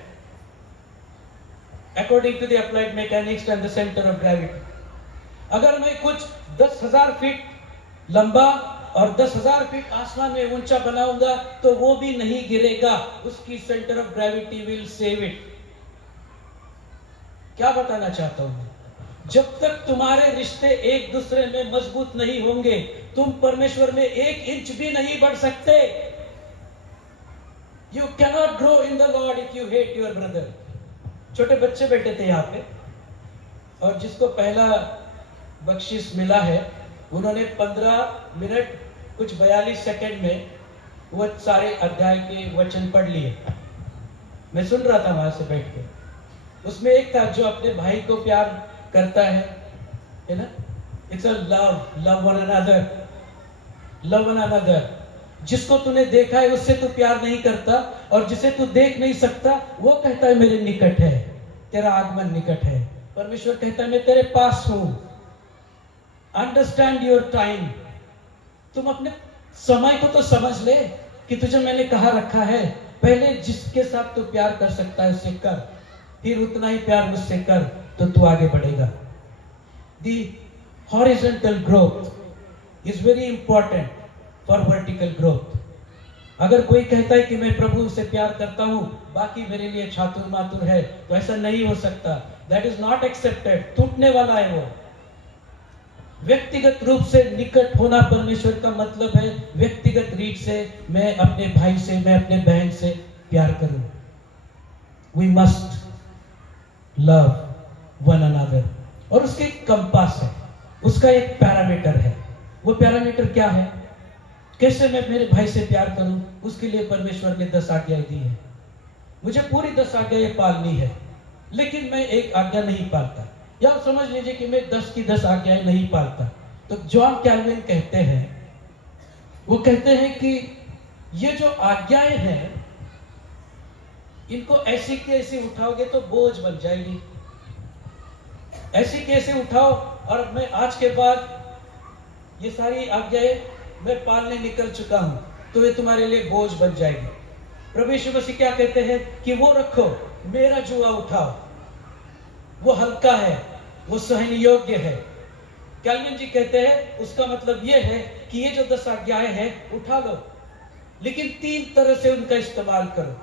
according to the applied mechanics and the centre of gravity. अगर मैं कुछ 10,000 फीट लंबा और 10,000 फीट आसमान में ऊंचा बनाऊंगा तो वो भी नहीं गिरेगा, उसकी centre of gravity will save it. क्या बताना चाहता हूं मैं? जब तक तुम्हारे रिश्ते एक दूसरे में मजबूत नहीं होंगे, तुम परमेश्वर में 1 इंच भी नहीं बढ़ सकते। You cannot grow in the Lord if you hate your brother. छोटे बच्चे बैठे थे यहाँ पे, और जिसको पहला बख्शिश मिला है उन्होंने 15 मिनट कुछ 42 सेकंड में वो सारे अध्याय के वचन पढ़ लिए। मैं सुन रहा था वहां से बैठ के। उसमें एक था जो अपने भाई को प्यार करता है ना? It's a love one another, love one another. जिसको तूने देखा है उससे तू प्यार नहीं करता, और जिसे तू देख नहीं सकता वो कहता है मेरे निकट है, तेरा आगमन निकट है। परमेश्वर कहता है मैं तेरे पास हूं। Understand your time. तुम अपने समय को तो समझ ले कि तुझे मैंने कहा रखा है। पहले जिसके साथ तू प्यार कर सकता है उससे कर, फिर उतना ही प्यार मुझसे कर तो तू आगे बढ़ेगा। दी horizontal growth is very important for vertical growth. अगर कोई कहता है कि मैं प्रभु से प्यार करता हूं, बाकी मेरे लिए छातुर मातुर है, तो ऐसा नहीं हो सकता। That is not accepted. टूटने वाला है वो। व्यक्तिगत रूप से निकट होना परमेश्वर का मतलब है व्यक्तिगत रीत से मैं अपने भाई से, मैं अपने बहन से प्यार करूं। We must love one another. और उसके एक कंपास है, उसका एक पैरामीटर है। वो पैरामीटर क्या है? कैसे मैं मेरे भाई से प्यार करूं? उसके लिए परमेश्वर ने 10 आज्ञाएं दी है। मुझे पूरी 10 आज्ञाएं पालनी है, लेकिन मैं एक आज्ञा नहीं पालता, या समझ लीजिए कि मैं 10 की 10 आज्ञाएं नहीं पालता। तो जॉन कैल्विन कहते हैं, वो कहते हैं कि ये जो आज्ञाएं हैं इनको ऐसी की ऐसी उठाओगे तो बोझ बन जाएगी। ऐसी कैसे उठाओ और मैं आज के बाद ये सारी आज्ञाएं मैं पालने निकल चुका हूं तो ये तुम्हारे लिए बोझ बन जाएगी। प्रभु यीशु मसीह क्या कहते हैं कि वो रखो, मेरा जुआ उठाओ, वो हल्का है, वो सहन योग्य है। कैल्विन जी कहते हैं उसका मतलब ये है कि ये जो 10 आज्ञाएं हैं उठा लो, लेकिन 3 तरह से उनका इस्तेमाल करो।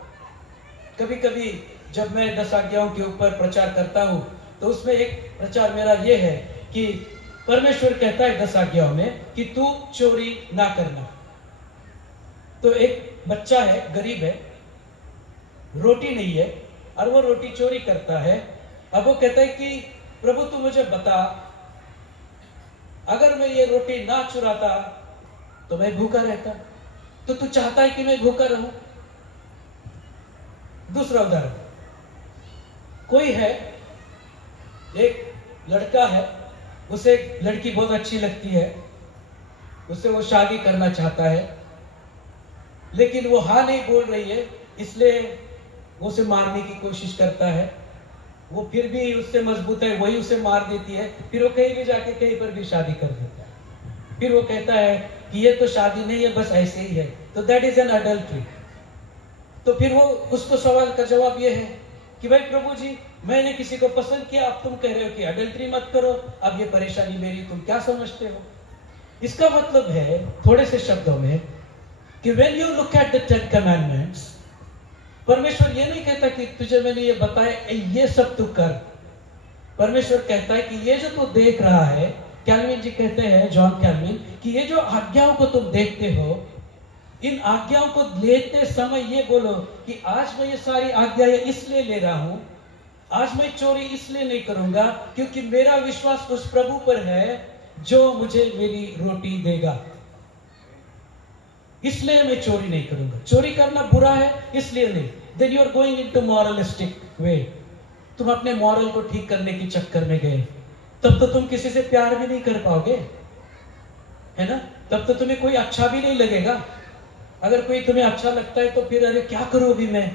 कभी कभी जब मैं 10 आज्ञाओं के ऊपर प्रचार करता हूं तो उसमें एक प्रचार मेरा ये है कि परमेश्वर कहता है 10 आज्ञाओं में कि तू चोरी ना करना। तो एक बच्चा है, गरीब है, रोटी नहीं है और वो रोटी चोरी करता है। अब वो कहता है कि प्रभु तू मुझे बता, अगर मैं ये रोटी ना चुराता तो मैं भूखा रहता, तो तू चाहता है कि मैं भूखा रहूं। दूसरा उदाहरण, कोई है, एक लड़का है, उसे एक लड़की बहुत अच्छी लगती है, उससे वो शादी करना चाहता है, लेकिन वो हाँ नहीं बोल रही है, इसलिए वो उसे मारने की कोशिश करता है। वो फिर भी उससे मजबूत है, वही उसे मार देती है। फिर वो कहीं भी जाके कहीं पर भी शादी कर देता है। फिर वो कहता है कि ये तो शादी नहीं है, बस ऐसे ही है, तो दैट इज एन अडल्ट्री। तो फिर वो उसको सवाल का जवाब ये है कि भाई प्रभु जी, मैंने किसी को पसंद किया, अब तुम कह रहे हो कि अडल्ट्री मत करो, अब ये परेशानी मेरी, तुम क्या समझते हो? इसका मतलब है थोड़े से शब्दों में कि when you look at the 10 commandments, परमेश्वर ये नहीं कहता कि तुझे मैंने ये बताया ये सब तू कर। परमेश्वर कहता है कि ये जो तू देख रहा है, कैल्विन जी कहते हैं, जॉन कैल्विन, कि ये जो आज्ञाओं को तुम देखते हो, इन आज्ञाओं को लेते समय ये बोलो कि आज मैं ये सारी आज्ञाएं इसलिए ले रहा हूं, आज मैं चोरी इसलिए नहीं करूंगा क्योंकि मेरा विश्वास उस प्रभु पर है जो मुझे मेरी रोटी देगा, इसलिए मैं चोरी नहीं करूंगा। चोरी करना बुरा है इसलिए नहीं। Then you are going into moralistic way. तुम अपने मॉरल को ठीक करने के चक्कर में गए, तब तो तुम किसी से प्यार भी नहीं कर पाओगे, है ना? तब तो तुम्हें कोई अच्छा भी नहीं लगेगा। अगर कोई तुम्हें अच्छा लगता है तो फिर अरे क्या करूं अभी मैं,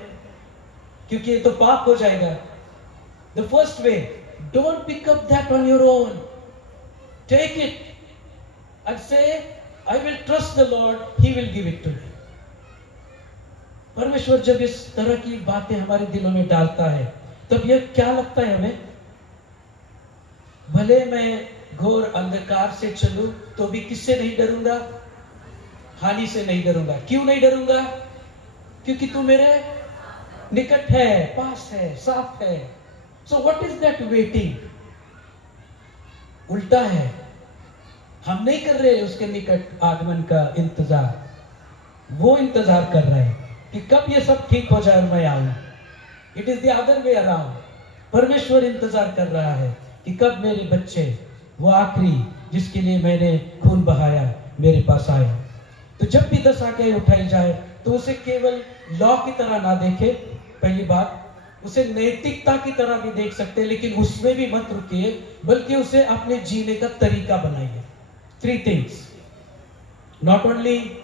क्योंकि ये तो पाप हो जाएगा। The first way, don't pick up that on your own, take it and say, I will trust the Lord, He will give it to me. परमेश्वर जब इस तरह की बातें हमारे दिलों में डालता है, तब यह क्या लगता है हमें? भले मैं घोर अंधकार से चलूं तो भी किससे नहीं डरूंगा? हानि से नहीं डरूंगा। क्यों नहीं डरूंगा? क्योंकि तू मेरे निकट है, पास है, साथ है। So what is that waiting? उल्टा है, हम नहीं कर रहे उसके निकट आगमन का इंतजार, वो इंतजार कर रहे हैं कि कब ये सब ठीक हो जाए और मैं आऊं। It is the other way around. परमेश्वर इंतजार कर रहा है कि कब मेरे बच्चे, वो आखिरी जिसके लिए मैंने खून बहाया, मेरे पास आए। तो जब भी 10 आज्ञाएं उठाई जाए तो उसे केवल लॉ की तरह ना देखे। पहली बात, उसे नैतिकता की तरह भी देख सकते हैं, लेकिन उसमें भी मत रुकिए, बल्कि उसे अपने जीने का तरीका बनाइए। 3 things. Not only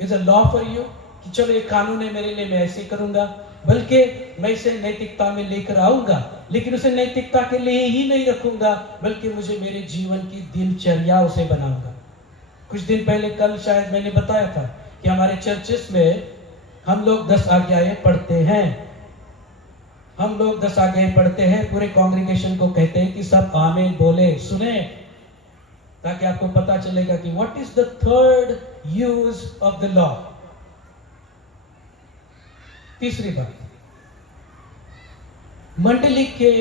is a law for you कि चलो ये कानून है मेरे लिए, मैं ऐसे करूंगा, बल्कि मैं इसे नैतिकता में लेकर आऊंगा, लेकिन उसे नैतिकता के लिए ही नहीं रखूंगा, बल्कि मुझे मेरे जीवन की दिनचर्या उसे बनाऊंगा। कुछ दिन पहले, कल शायद मैंने बताया था कि हमारे चर्चेस में हम लोग 10 आज्ञाएं पढ़ते हैं। हम लोग 10 आज्ञाएं पढ़ते हैं, पूरे कांग्रीगेशन को कहते हैं कि सब आमीन बोले, सुने, ताकि आपको पता चलेगा कि what is the third use of the law. तीसरी बात, मंडली के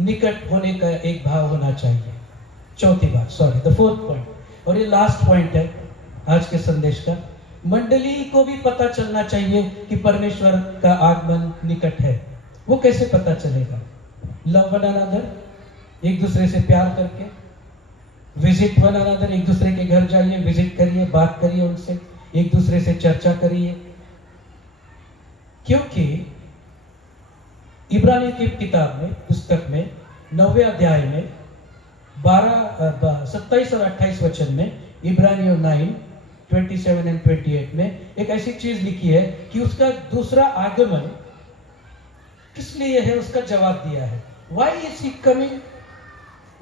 निकट होने का एक भाव होना चाहिए। चौथी बात, सॉरी, द फोर्थ पॉइंट, और ये लास्ट पॉइंट है आज के संदेश का, मंडली को भी पता चलना चाहिए कि परमेश्वर का आगमन निकट है। वो कैसे पता चलेगा? लव वन अनदर, एक दूसरे से प्यार करके। विजिट वन अनदर, एक दूसरे के घर जाइए, विजिट करिए, बात करिए उनसे, एक दूसरे से चर्चा करिए। क्योंकि इब्रानी की किताब में, पुस्तक में 9वें अध्याय में 27 और 28 वचन में, इब्रानियों 9:27 और 28 में एक ऐसी चीज लिखी है कि उसका दूसरा आगमन किस लिए है, उसका जवाब दिया है। Why is he coming,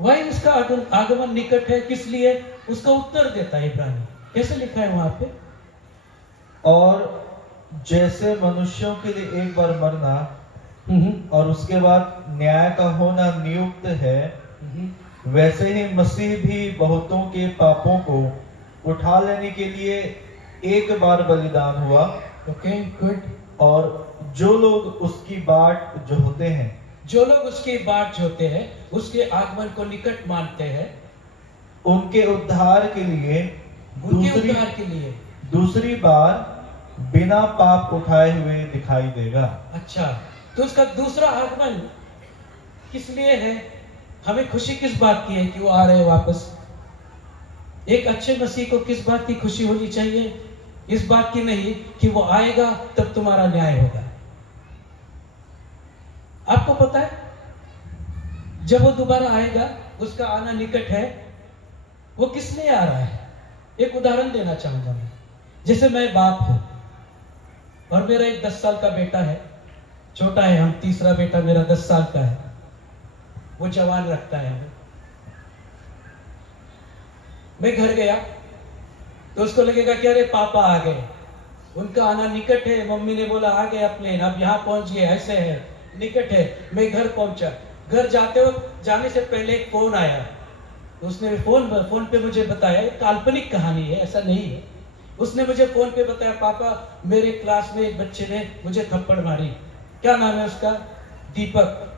why उसका आगमन निकट है, किस लिए, उसका उत्तर देता है इब्रानी। कैसे लिखा है वहां पे? और जैसे मनुष्यों के लिए एक बार मरना और उसके बाद न्याय का होना नियुक्त है, वैसे ही मसीह भी बहुतों के पापों को उठा लेने के लिए एक बार बलिदान हुआ। Okay, good. और जो लोग उसकी बाट जोहते हैं, जो लोग उसकी बाट जोहते हैं, उसके आगमन को निकट मानते हैं, उनके उद्धार के लिए दूसरी बार बिना पाप उठाए हुए दिखाई देगा। अच्छा, तो उसका दूसरा आगमन किस लिए है? हमें खुशी किस बात की है कि वो आ रहे हैं वापस? एक अच्छे मसीह को किस बात की खुशी होनी चाहिए? इस बात की नहीं कि वो आएगा तब तुम्हारा न्याय होगा। आपको पता है, जब वो दोबारा आएगा, उसका आना निकट है, वो किस लिए आ रहा है? एक उदाहरण देना चाहूंगा मैं। जैसे मैं बाप हूं और मेरा एक 10 साल का बेटा है, छोटा है, हम तीसरा बेटा मेरा 10 साल का है, वो जवान रखता है हमें। मैं घर गया तो उसको लगेगा कि अरे पापा आ गए, उनका आना निकट है, मम्मी ने बोला आ गए प्लेन, अब यहाँ पहुंच गए, ऐसे है, निकट है। मैं घर पहुंचा, घर जाते वक्त जाने से पहले एक फोन आया, तो उसने फोन पे मुझे बताया, एक काल्पनिक कहानी है, ऐसा नहीं है। उसने मुझे फोन पे बताया, पापा मेरे क्लास में एक बच्चे ने मुझे थप्पड़ मारी, क्या नाम है उसका? दीपक।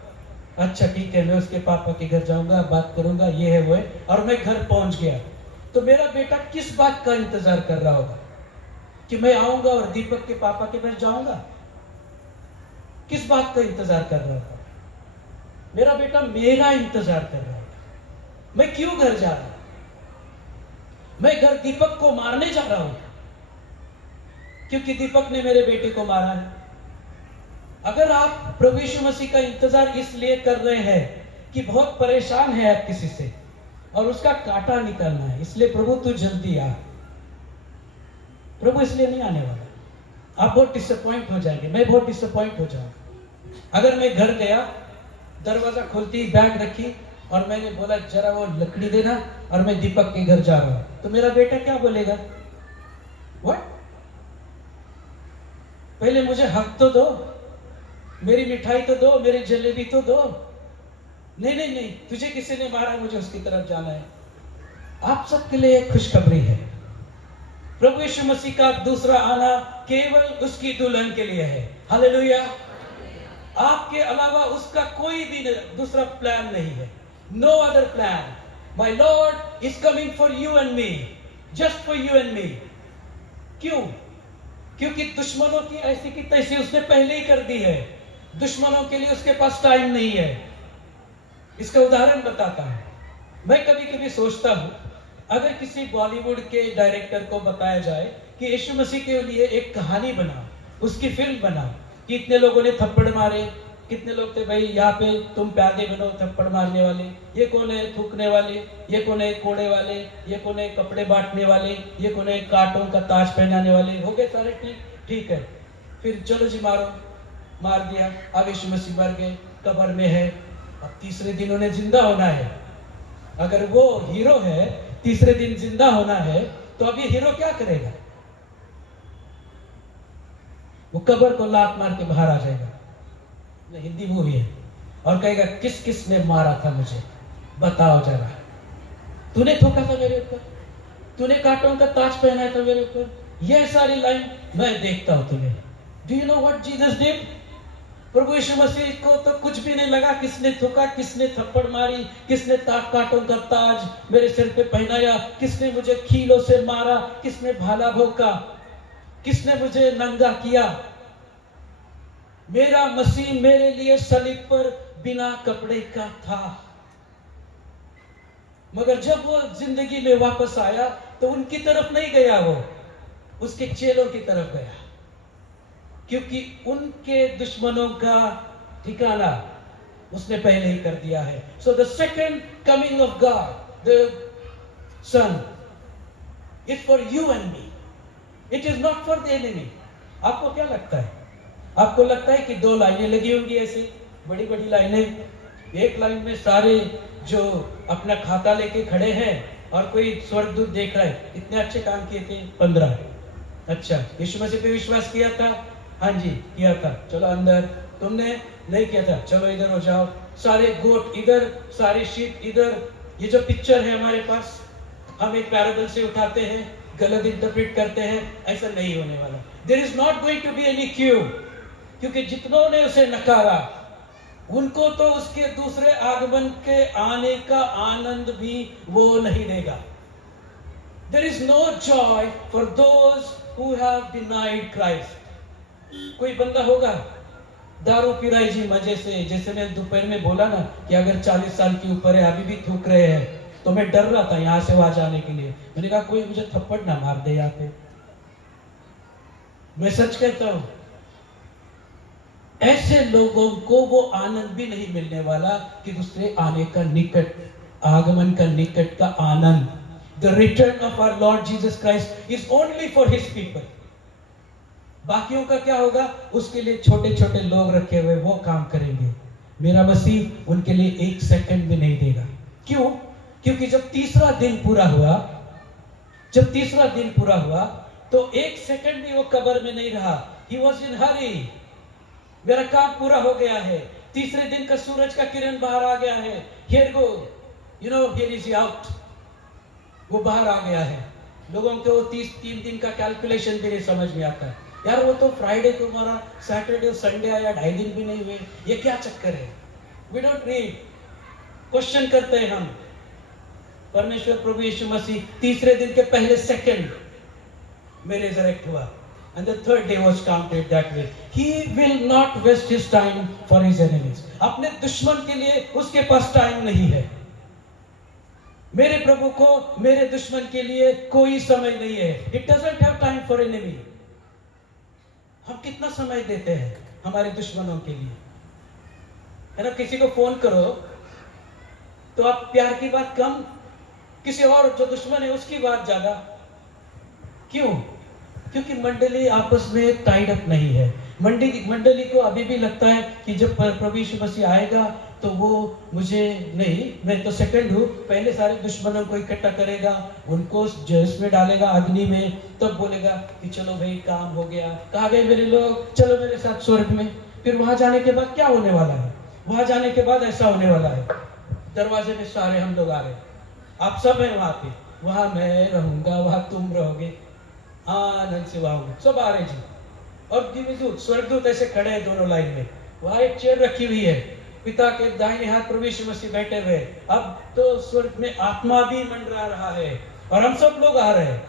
अच्छा ठीक है, मैं उसके पापा के घर जाऊंगा, बात करूंगा, ये है वो है। और मैं घर पहुंच गया तो मेरा बेटा किस बात का इंतजार कर रहा होगा कि मैं आऊंगा और दीपक के पापा के घर जाऊंगा? किस बात का इंतजार कर रहा होगा? मेरा बेटा मेरा इंतजार कर रहा होगा। मैं क्यों घर जा रहा हूं? मैं घर दीपक को मारने जा रहा हूं क्योंकि दीपक ने मेरे बेटे को मारा है। अगर आप प्रभु यीशु मसीह का इंतजार इसलिए कर रहे हैं कि बहुत परेशान है आप किसी से और उसका कांटा निकालना है, इसलिए प्रभु तू जल्दी आ, प्रभु इसलिए नहीं आने वाला। आप बहुत डिसअपॉइंट हो जाएंगे, मैं बहुत डिसअपॉइंट हो जाऊंगा। अगर मैं घर गया, दरवाजा खोलती, बैग रखी और मैंने बोला जरा वो लकड़ी देना और मैं दीपक के घर जा रहा हूं, तो मेरा बेटा क्या बोलेगा? व्हाट? पहले मुझे हक तो दो, मेरी मिठाई तो दो, मेरी जलेबी तो दो। नहीं नहीं नहीं, तुझे किसी ने मारा, मुझे उसकी तरफ जाना है। आप सबके लिए एक खुशखबरी है, प्रभु यीशु मसीह का दूसरा आना केवल उसकी दुल्हन के लिए है। हालेलुया। आपके अलावा उसका कोई भी दूसरा प्लान नहीं है। No other plan. My lord is coming for you and me, just for you and me. क्यों? क्योंकि दुश्मनों की ऐसी की तैसी उसने पहले ही कर दी है। दुश्मनों के लिए उसके पास टाइम नहीं है। इसका उदाहरण बताता हूं। मैं कभी कभी सोचता हूं, अगर किसी बॉलीवुड के डायरेक्टर को बताया जाए कि यीशु मसीह के लिए एक कहानी बना, उसकी फिल्म बना, कि इतने लोगों ने थप्पड़ मारे, कितने लोग थे भाई यहाँ पे, तुम प्यादे बनो थप्पड़ मारने वाले, ये कौन है थूकने वाले, ये कौन है कोड़े वाले, ये कौन है कपड़े बांटने वाले, ये कौन है कांटों का ताज पहनाने वाले, हो गए सारे ठीक ठीक है। फिर चलो जी मारो, मार दिया, अब यीशु मसीह मर गए, कब्र में है, अब तीसरे दिन उन्हें जिंदा होना है। अगर वो हीरो है, तीसरे दिन जिंदा होना है, तो अब ये हीरो क्या करेगा? वो कब्र को लात मार के बाहर आ जाएगा, हिंदी मूवी है, और कहेगा किस किस ने मारा था मुझे, बताओ जरा। तूने ठोका था मेरे ऊपर, तूने कांटों का ताज पहनाया था मेरे ऊपर, ये सारी लाइन मैं देखता हूं तुम्हें। Do you know what Jesus did? प्रभु यीशु मसीह को तो कुछ भी नहीं लगा, किसने थूका, किसने थप्पड़ मारी, किसने कांटों का ताज मेरे सिर पे पहनाया, किसने मुझे कीलों से मारा, किसने भाला भोंका, किसने मुझे नंगा किया। मेरा मसीह मेरे लिए सलीब पर बिना कपड़े का था। मगर जब वो जिंदगी में वापस आया तो उनकी तरफ नहीं गया, वो उसके चेलों की तरफ गया, क्योंकि उनके दुश्मनों का ठिकाना उसने पहले ही कर दिया है। So the second coming of God the son is for you and me, it is not for the enemy. आपको क्या लगता है? आपको लगता है कि दो लाइनें लगी होंगी, ऐसे बड़ी बड़ी लाइनें, एक लाइन में सारे जो अपना खाता लेके खड़े हैं और कोई स्वर्गदूत देख रहा है, इतने अच्छे काम किए थे 15। अच्छा, यीशु मसीह पे विश्वास किया था? हाँ जी किया था, चलो अंदर। तुमने नहीं किया था, चलो इधर हो जाओ। सारे गोट इधर, सारे शीप इधर। ये जो पिक्चर है हमारे पास, हम एक पैराबल से उठाते हैं, गलत इंटरप्रेट करते हैं, ऐसा नहीं होने वाला। There is not going to be any queue, क्योंकि जितनों ने उसे नकारा उनको तो उसके दूसरे आगमन के आने का आनंद भी वो नहीं देगा। There is no joy for those who have denied Christ. कोई बंदा होगा दारू पी रहा है जी मजे से, जैसे मैं दोपहर में बोला ना कि अगर 40 साल के ऊपर है, अभी भी थूक रहे हैं, तो मैं डर रहा था यहां से वहां जाने के लिए। मैंने कहा कोई मुझे थप्पड़ ना मार दे यहाँ पे। मैं सच कहता हूं, ऐसे लोगों को वो आनंद भी नहीं मिलने वाला कि दूसरे आने का निकट, आगमन का निकट का आनंद। The return of our Lord Jesus Christ is only for His people. बाकियों का क्या होगा? उसके लिए छोटे छोटे लोग रखे हुए, वो काम करेंगे। मेरा मसीह उनके लिए एक सेकंड भी नहीं देगा। क्यों? क्योंकि जब तीसरा दिन पूरा हुआ, तो एक सेकंड भी वो कब्र में नहीं रहा। He was in hurry. मेरा काम पूरा हो गया है, तीसरे दिन का सूरज का किरण बाहर आ गया है। Here go, here is he out. वो बाहर आ गया है। लोगों को 3 दिन का कैलकुलेशन भी नहीं समझ में आता है। यार वो तो फ्राइडे को मारा, सैटरडे और संडे आया, 2.5 दिन भी नहीं हुए, ये क्या चक्कर है? वी डोंट रीड, क्वेश्चन करते हैं हम। परमेश्वर प्रभु यीशु मसीह तीसरे दिन के पहले सेकंड में रिजरेक्ट हुआ, and the third day was counted that way. He will not waste his time for his enemies. अपने दुश्मन के लिए उसके पास टाइम नहीं है। मेरे प्रभु को मेरे दुश्मन के लिए कोई समय नहीं है। It doesn't have time for enemy. हम कितना समय देते हैं हमारे दुश्मनों के लिए? है ना, किसी को फोन करो तो आप प्यार की बात कम, किसी और जो दुश्मन है उसकी बात ज्यादा। क्यों? क्योंकि मंडली आपस में टाइड अप नहीं है। मंडली को अभी भी लगता है कि जब प्रभु यीशु मसीह आएगा तो वो मुझे नहीं, मैं तो सेकंड हूँ, पहले सारे दुश्मनों को इकट्ठा करेगा, उनको जेल्स में डालेगा, अग्नि में, तब बोलेगा कि चलो भाई काम हो गया, कहाँ गए मेरे लोग, चलो मेरे साथ स्वर्ग में। फिर वहां जाने के बाद क्या होने वाला है? वहां जाने के बाद ऐसा होने वाला है, दरवाजे में सारे हम लोग आ रहे, आप सब हैं वहां पे, वहां मैं रहूंगा, वहां तुम रहोगे, आनंद से वहां सब आ रहे जी। और दिव्यदूत स्वर्गदूत ऐसे खड़े हैं दोनों लाइन में, वहां एक चेयर रखी हुई है, पिता के दाहिने हाथ प्रभु यीशु मसीह बैठे हुए। अब तो स्वर्ग में आत्मा भी मंडरा रहा है और हम सब लोग आ रहे हैं,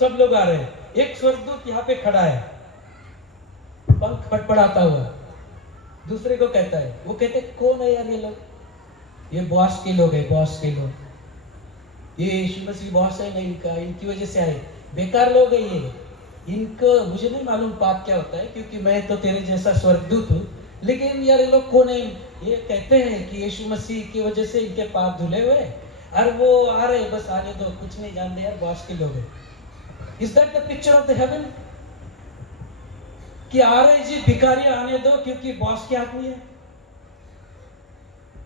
सब लोग आ रहे हैं। एक स्वर्गदूत यहाँ पे खड़ा है, पंख फटफड़ाता हुआ, दूसरे को कहता है, वो कहते कौन है यार ये लोग? ये बॉस के लोग है, बॉस के लोग, ये यीशु मसीह बॉस है नहीं इनका, इनकी वजह से आए, बेकार लोग है ये, इनको मुझे नहीं मालूम पाप क्या होता है, क्योंकि मैं तो तेरे जैसा स्वर्गदूत हूँ, लेकिन यार ये लोग कौन है? ये कहते हैं कि यीशु मसीह की वजह से इनके पाप धुले हुए, और वो आ रहे, बस आने दो, कुछ नहीं जानते यार, बॉस के लोग हैं। Is that the picture of the haven? कि आ रहे जी भिखारी, आने दो, क्योंकि बॉस के आदमी है।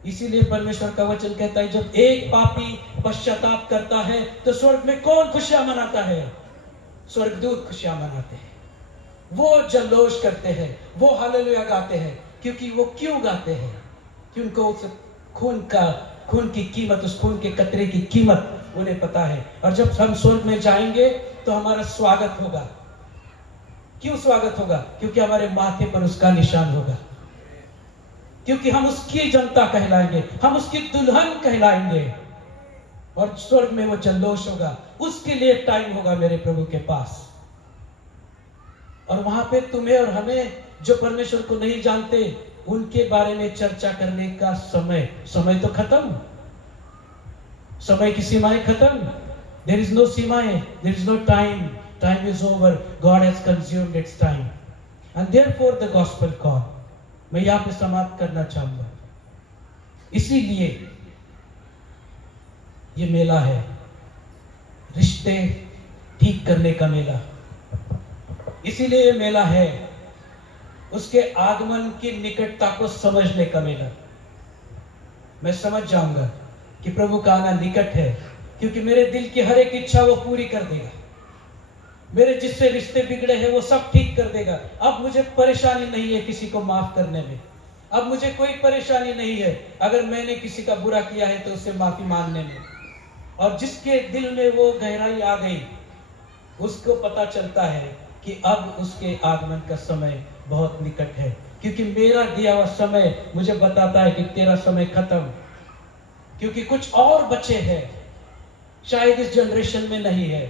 इसीलिए परमेश्वर का वचन कहता है, जब एक पापी पश्चाताप करता है तो स्वर्ग में कौन खुशियां मनाता है? स्वर्गदूत खुशियां मनाते हैं, वो जल्लोष करते हैं, वो हालेलुया गाते हैं। क्योंकि वो क्यों गाते हैं? कि उनको उस खून की कीमत, उस खून के कतरे की कीमत उन्हें पता है। और जब हम स्वर्ग में जाएंगे तो हमारा स्वागत होगा। क्यों स्वागत होगा? क्योंकि हमारे माथे पर उसका निशान होगा, क्योंकि हम उसकी जनता कहलाएंगे, हम उसकी दुल्हन कहलाएंगे, और स्वर्ग में वो जल्लोष होगा। उसके लिए टाइम होगा मेरे प्रभु के पास, और वहां पे तुम्हें और हमें जो परमेश्वर को नहीं जानते उनके बारे में चर्चा करने का समय तो खत्म, समय की सीमाएं खत्म। देयर इज नो सीमाएं, there is no time, time is over, God has consumed its time, and therefore the gospel call. मैं यहां पे समाप्त करना चाहूंगा। इसीलिए ये मेला है, रिश्ते ठीक करने का मेला। इसीलिए ये मेला है उसके आगमन की निकटता को समझने का मेला। मैं समझ जाऊंगा कि प्रभु का आना निकट है, क्योंकि मेरे दिल की हर एक इच्छा वो पूरी कर देगा, मेरे जिससे रिश्ते बिगड़े हैं वो सब ठीक कर देगा। अब मुझे परेशानी नहीं है किसी को माफ करने में, अब मुझे कोई परेशानी नहीं है अगर मैंने किसी का बुरा किया है तो उससे माफी मांगने में। और जिसके दिल में वो गहराई आ गई उसको पता चलता है कि अब उसके आगमन का समय बहुत निकट है, क्योंकि मेरा दिया हुआ समय मुझे बताता है कि तेरा समय खत्म, क्योंकि कुछ और बचे हैं, शायद इस जनरेशन में नहीं है,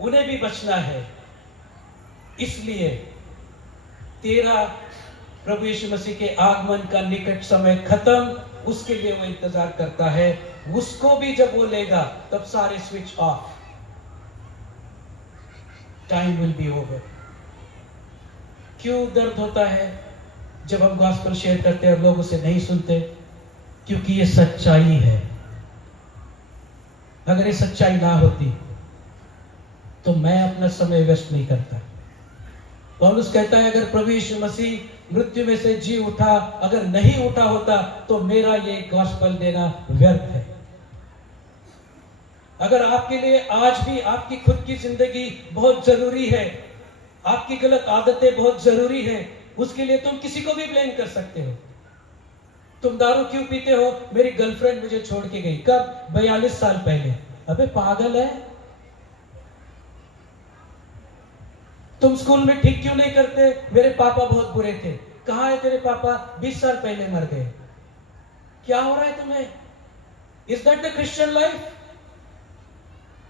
उन्हें भी बचना है। इसलिए तेरा प्रभु यीशु मसीह के आगमन का निकट समय खत्म, उसके लिए वो इंतजार करता है। उसको भी जब वो लेगा तब सारे switch off, time will be over. क्यों दर्द होता है जब हम गॉस्पेल शेयर करते हैं और लोग उसे नहीं सुनते? क्योंकि ये सच्चाई है। अगर ये सच्चाई ना होती तो मैं अपना समय वेस्ट नहीं करता। पौलुस कहता है, अगर प्रभु यीशु मसीह मृत्यु में से जी उठा, अगर नहीं उठा होता तो मेरा ये गॉस्पेल देना व्यर्थ है। अगर आपके लिए आज भी आपकी खुद की जिंदगी बहुत जरूरी है, आपकी गलत आदतें बहुत जरूरी है, उसके लिए तुम किसी को भी ब्लेम कर सकते हो। तुम दारू क्यों पीते हो? मेरी गर्लफ्रेंड मुझे छोड़ के गई। कब? 42 साल पहले। अबे पागल है। तुम स्कूल में ठीक क्यों नहीं करते? मेरे पापा बहुत बुरे थे। कहां है तेरे पापा? 20 साल पहले मर गए। क्या हो रहा है तुम्हें? Is that the Christian life?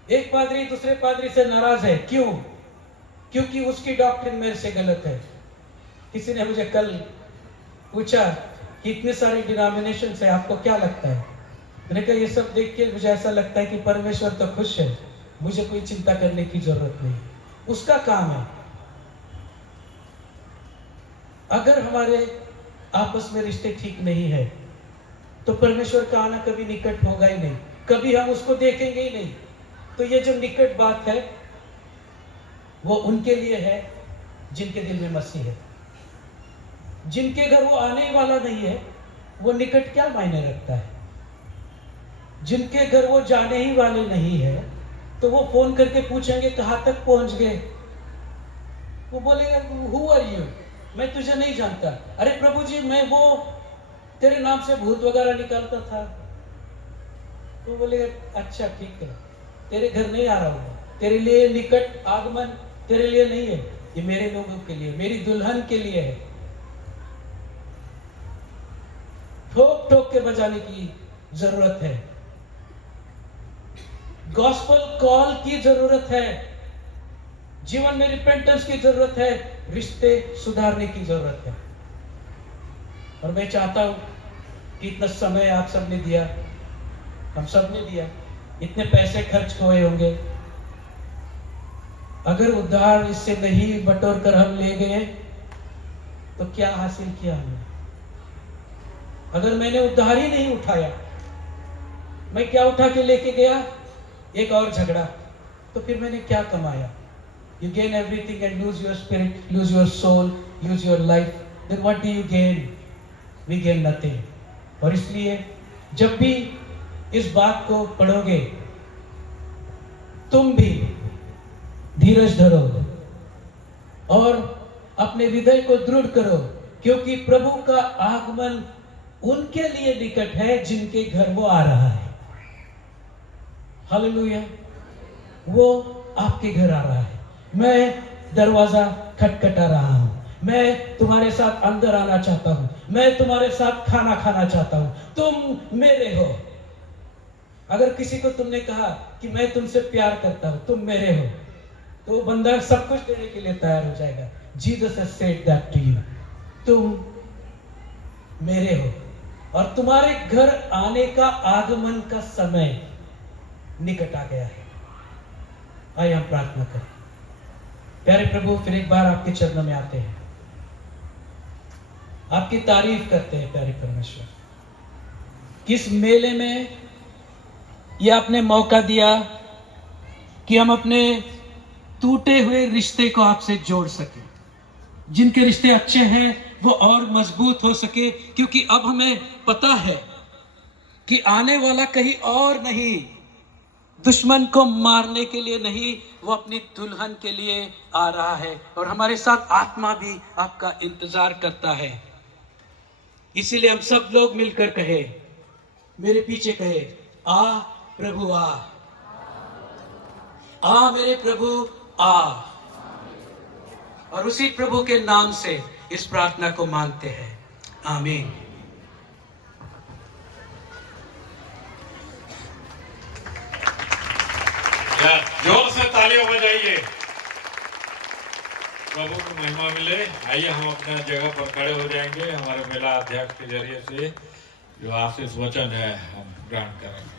एक पादरी दूसरे पादरी से नाराज है, क्यों? क्योंकि उसकी डॉक्ट्रिन मेरे से गलत है। किसी ने मुझे कल पूछा कि इतने सारे डिनोमिनेशन है, आपको क्या लगता है? मैंने कहा, ये सब देख के मुझे ऐसा लगता है कि परमेश्वर तो खुश है, मुझे कोई चिंता करने की जरूरत नहीं, उसका काम है। अगर हमारे आपस में रिश्ते ठीक नहीं है तो परमेश्वर का आना कभी निकट होगा ही नहीं, कभी हम उसको देखेंगे ही नहीं। तो ये जो निकट बात है वो उनके लिए है जिनके दिल में मसीह है, जिनके घर वो आने वाला नहीं है, वो निकट क्या मायने रखता है? जिनके घर वो जाने ही वाले नहीं है, तो वो फोन करके पूछेंगे कहां तक पहुंच गए। वो बोलेगा हु आर यू, मैं तुझे नहीं जानता। अरे प्रभु जी, मैं वो तेरे नाम से भूत वगैरह निकालता था। तो बोलेगा अच्छा ठीक है, तेरे घर नहीं आ रहा हूँ, तेरे लिए निकट आगमन तेरे लिए नहीं है, ये मेरे लोगों के लिए, मेरी दुल्हन के लिए है। ठोक ठोक के बजाने की जरूरत है, गॉस्पेल कॉल की जरूरत है, जीवन में रिपेंटेंस की जरूरत है, रिश्ते सुधारने की जरूरत है। और मैं चाहता हूं कि इतना समय आप सबने दिया, हम सब ने दिया, इतने पैसे खर्च हुए होंगे, अगर उद्धार इससे नहीं बटोर कर हम ले गए तो क्या हासिल किया हमने? अगर मैंने उद्धार ही नहीं उठाया, मैं क्या उठा के लेके गया? एक और झगड़ा, तो फिर मैंने क्या कमाया? You gain everything and lose your spirit, lose your soul, lose your life. Then what do you gain? We gain nothing. और इसलिए जब भी इस बात को पढ़ोगे, तुम भी धीरज धरो और अपने हृदय को दृढ़ करो, क्योंकि प्रभु का आगमन उनके लिए निकट है जिनके घर वो आ रहा है। हालेलुया, वो आपके घर आ रहा है। मैं दरवाजा खटखटा रहा हूं, मैं तुम्हारे साथ अंदर आना चाहता हूं, मैं तुम्हारे साथ खाना खाना चाहता हूं, तुम मेरे हो। अगर किसी को तुमने कहा कि मैं तुमसे प्यार करता हूं, तुम मेरे हो, तो वो बंदा सब कुछ देने के लिए तैयार हो जाएगा। Jesus has said that to you, तुम मेरे हो और तुम्हारे घर आने का आगमन का समय निकट आ गया है। आइए हम प्रार्थना करें। प्यारे प्रभु, फिर एक बार आपके चरणों में आते हैं, आपकी तारीफ करते हैं प्यारे परमेश्वर। किस मेले में ये आपने मौका दिया कि हम अपने टूटे हुए रिश्ते को आपसे जोड़ सके, जिनके रिश्ते अच्छे हैं वो और मजबूत हो सके, क्योंकि अब हमें पता है कि आने वाला कहीं और नहीं, दुश्मन को मारने के लिए नहीं, वो अपनी दुल्हन के लिए आ रहा है और हमारे साथ आत्मा भी आपका इंतजार करता है। इसीलिए हम सब लोग मिलकर कहे, मेरे पीछे कहे, आ प्रभु आ, आ मेरे प्रभु आ। और उसी प्रभु के नाम से इस प्रार्थना को मांगते हैं, आमीन। जोर से तालियां बजाइए, प्रभु को महिमा मिले। आइए हम अपने जगह पर खड़े हो जाएंगे। हमारे मेला अध्यक्ष के जरिए से जो आशीष वचन है हम ग्रहण करेंगे।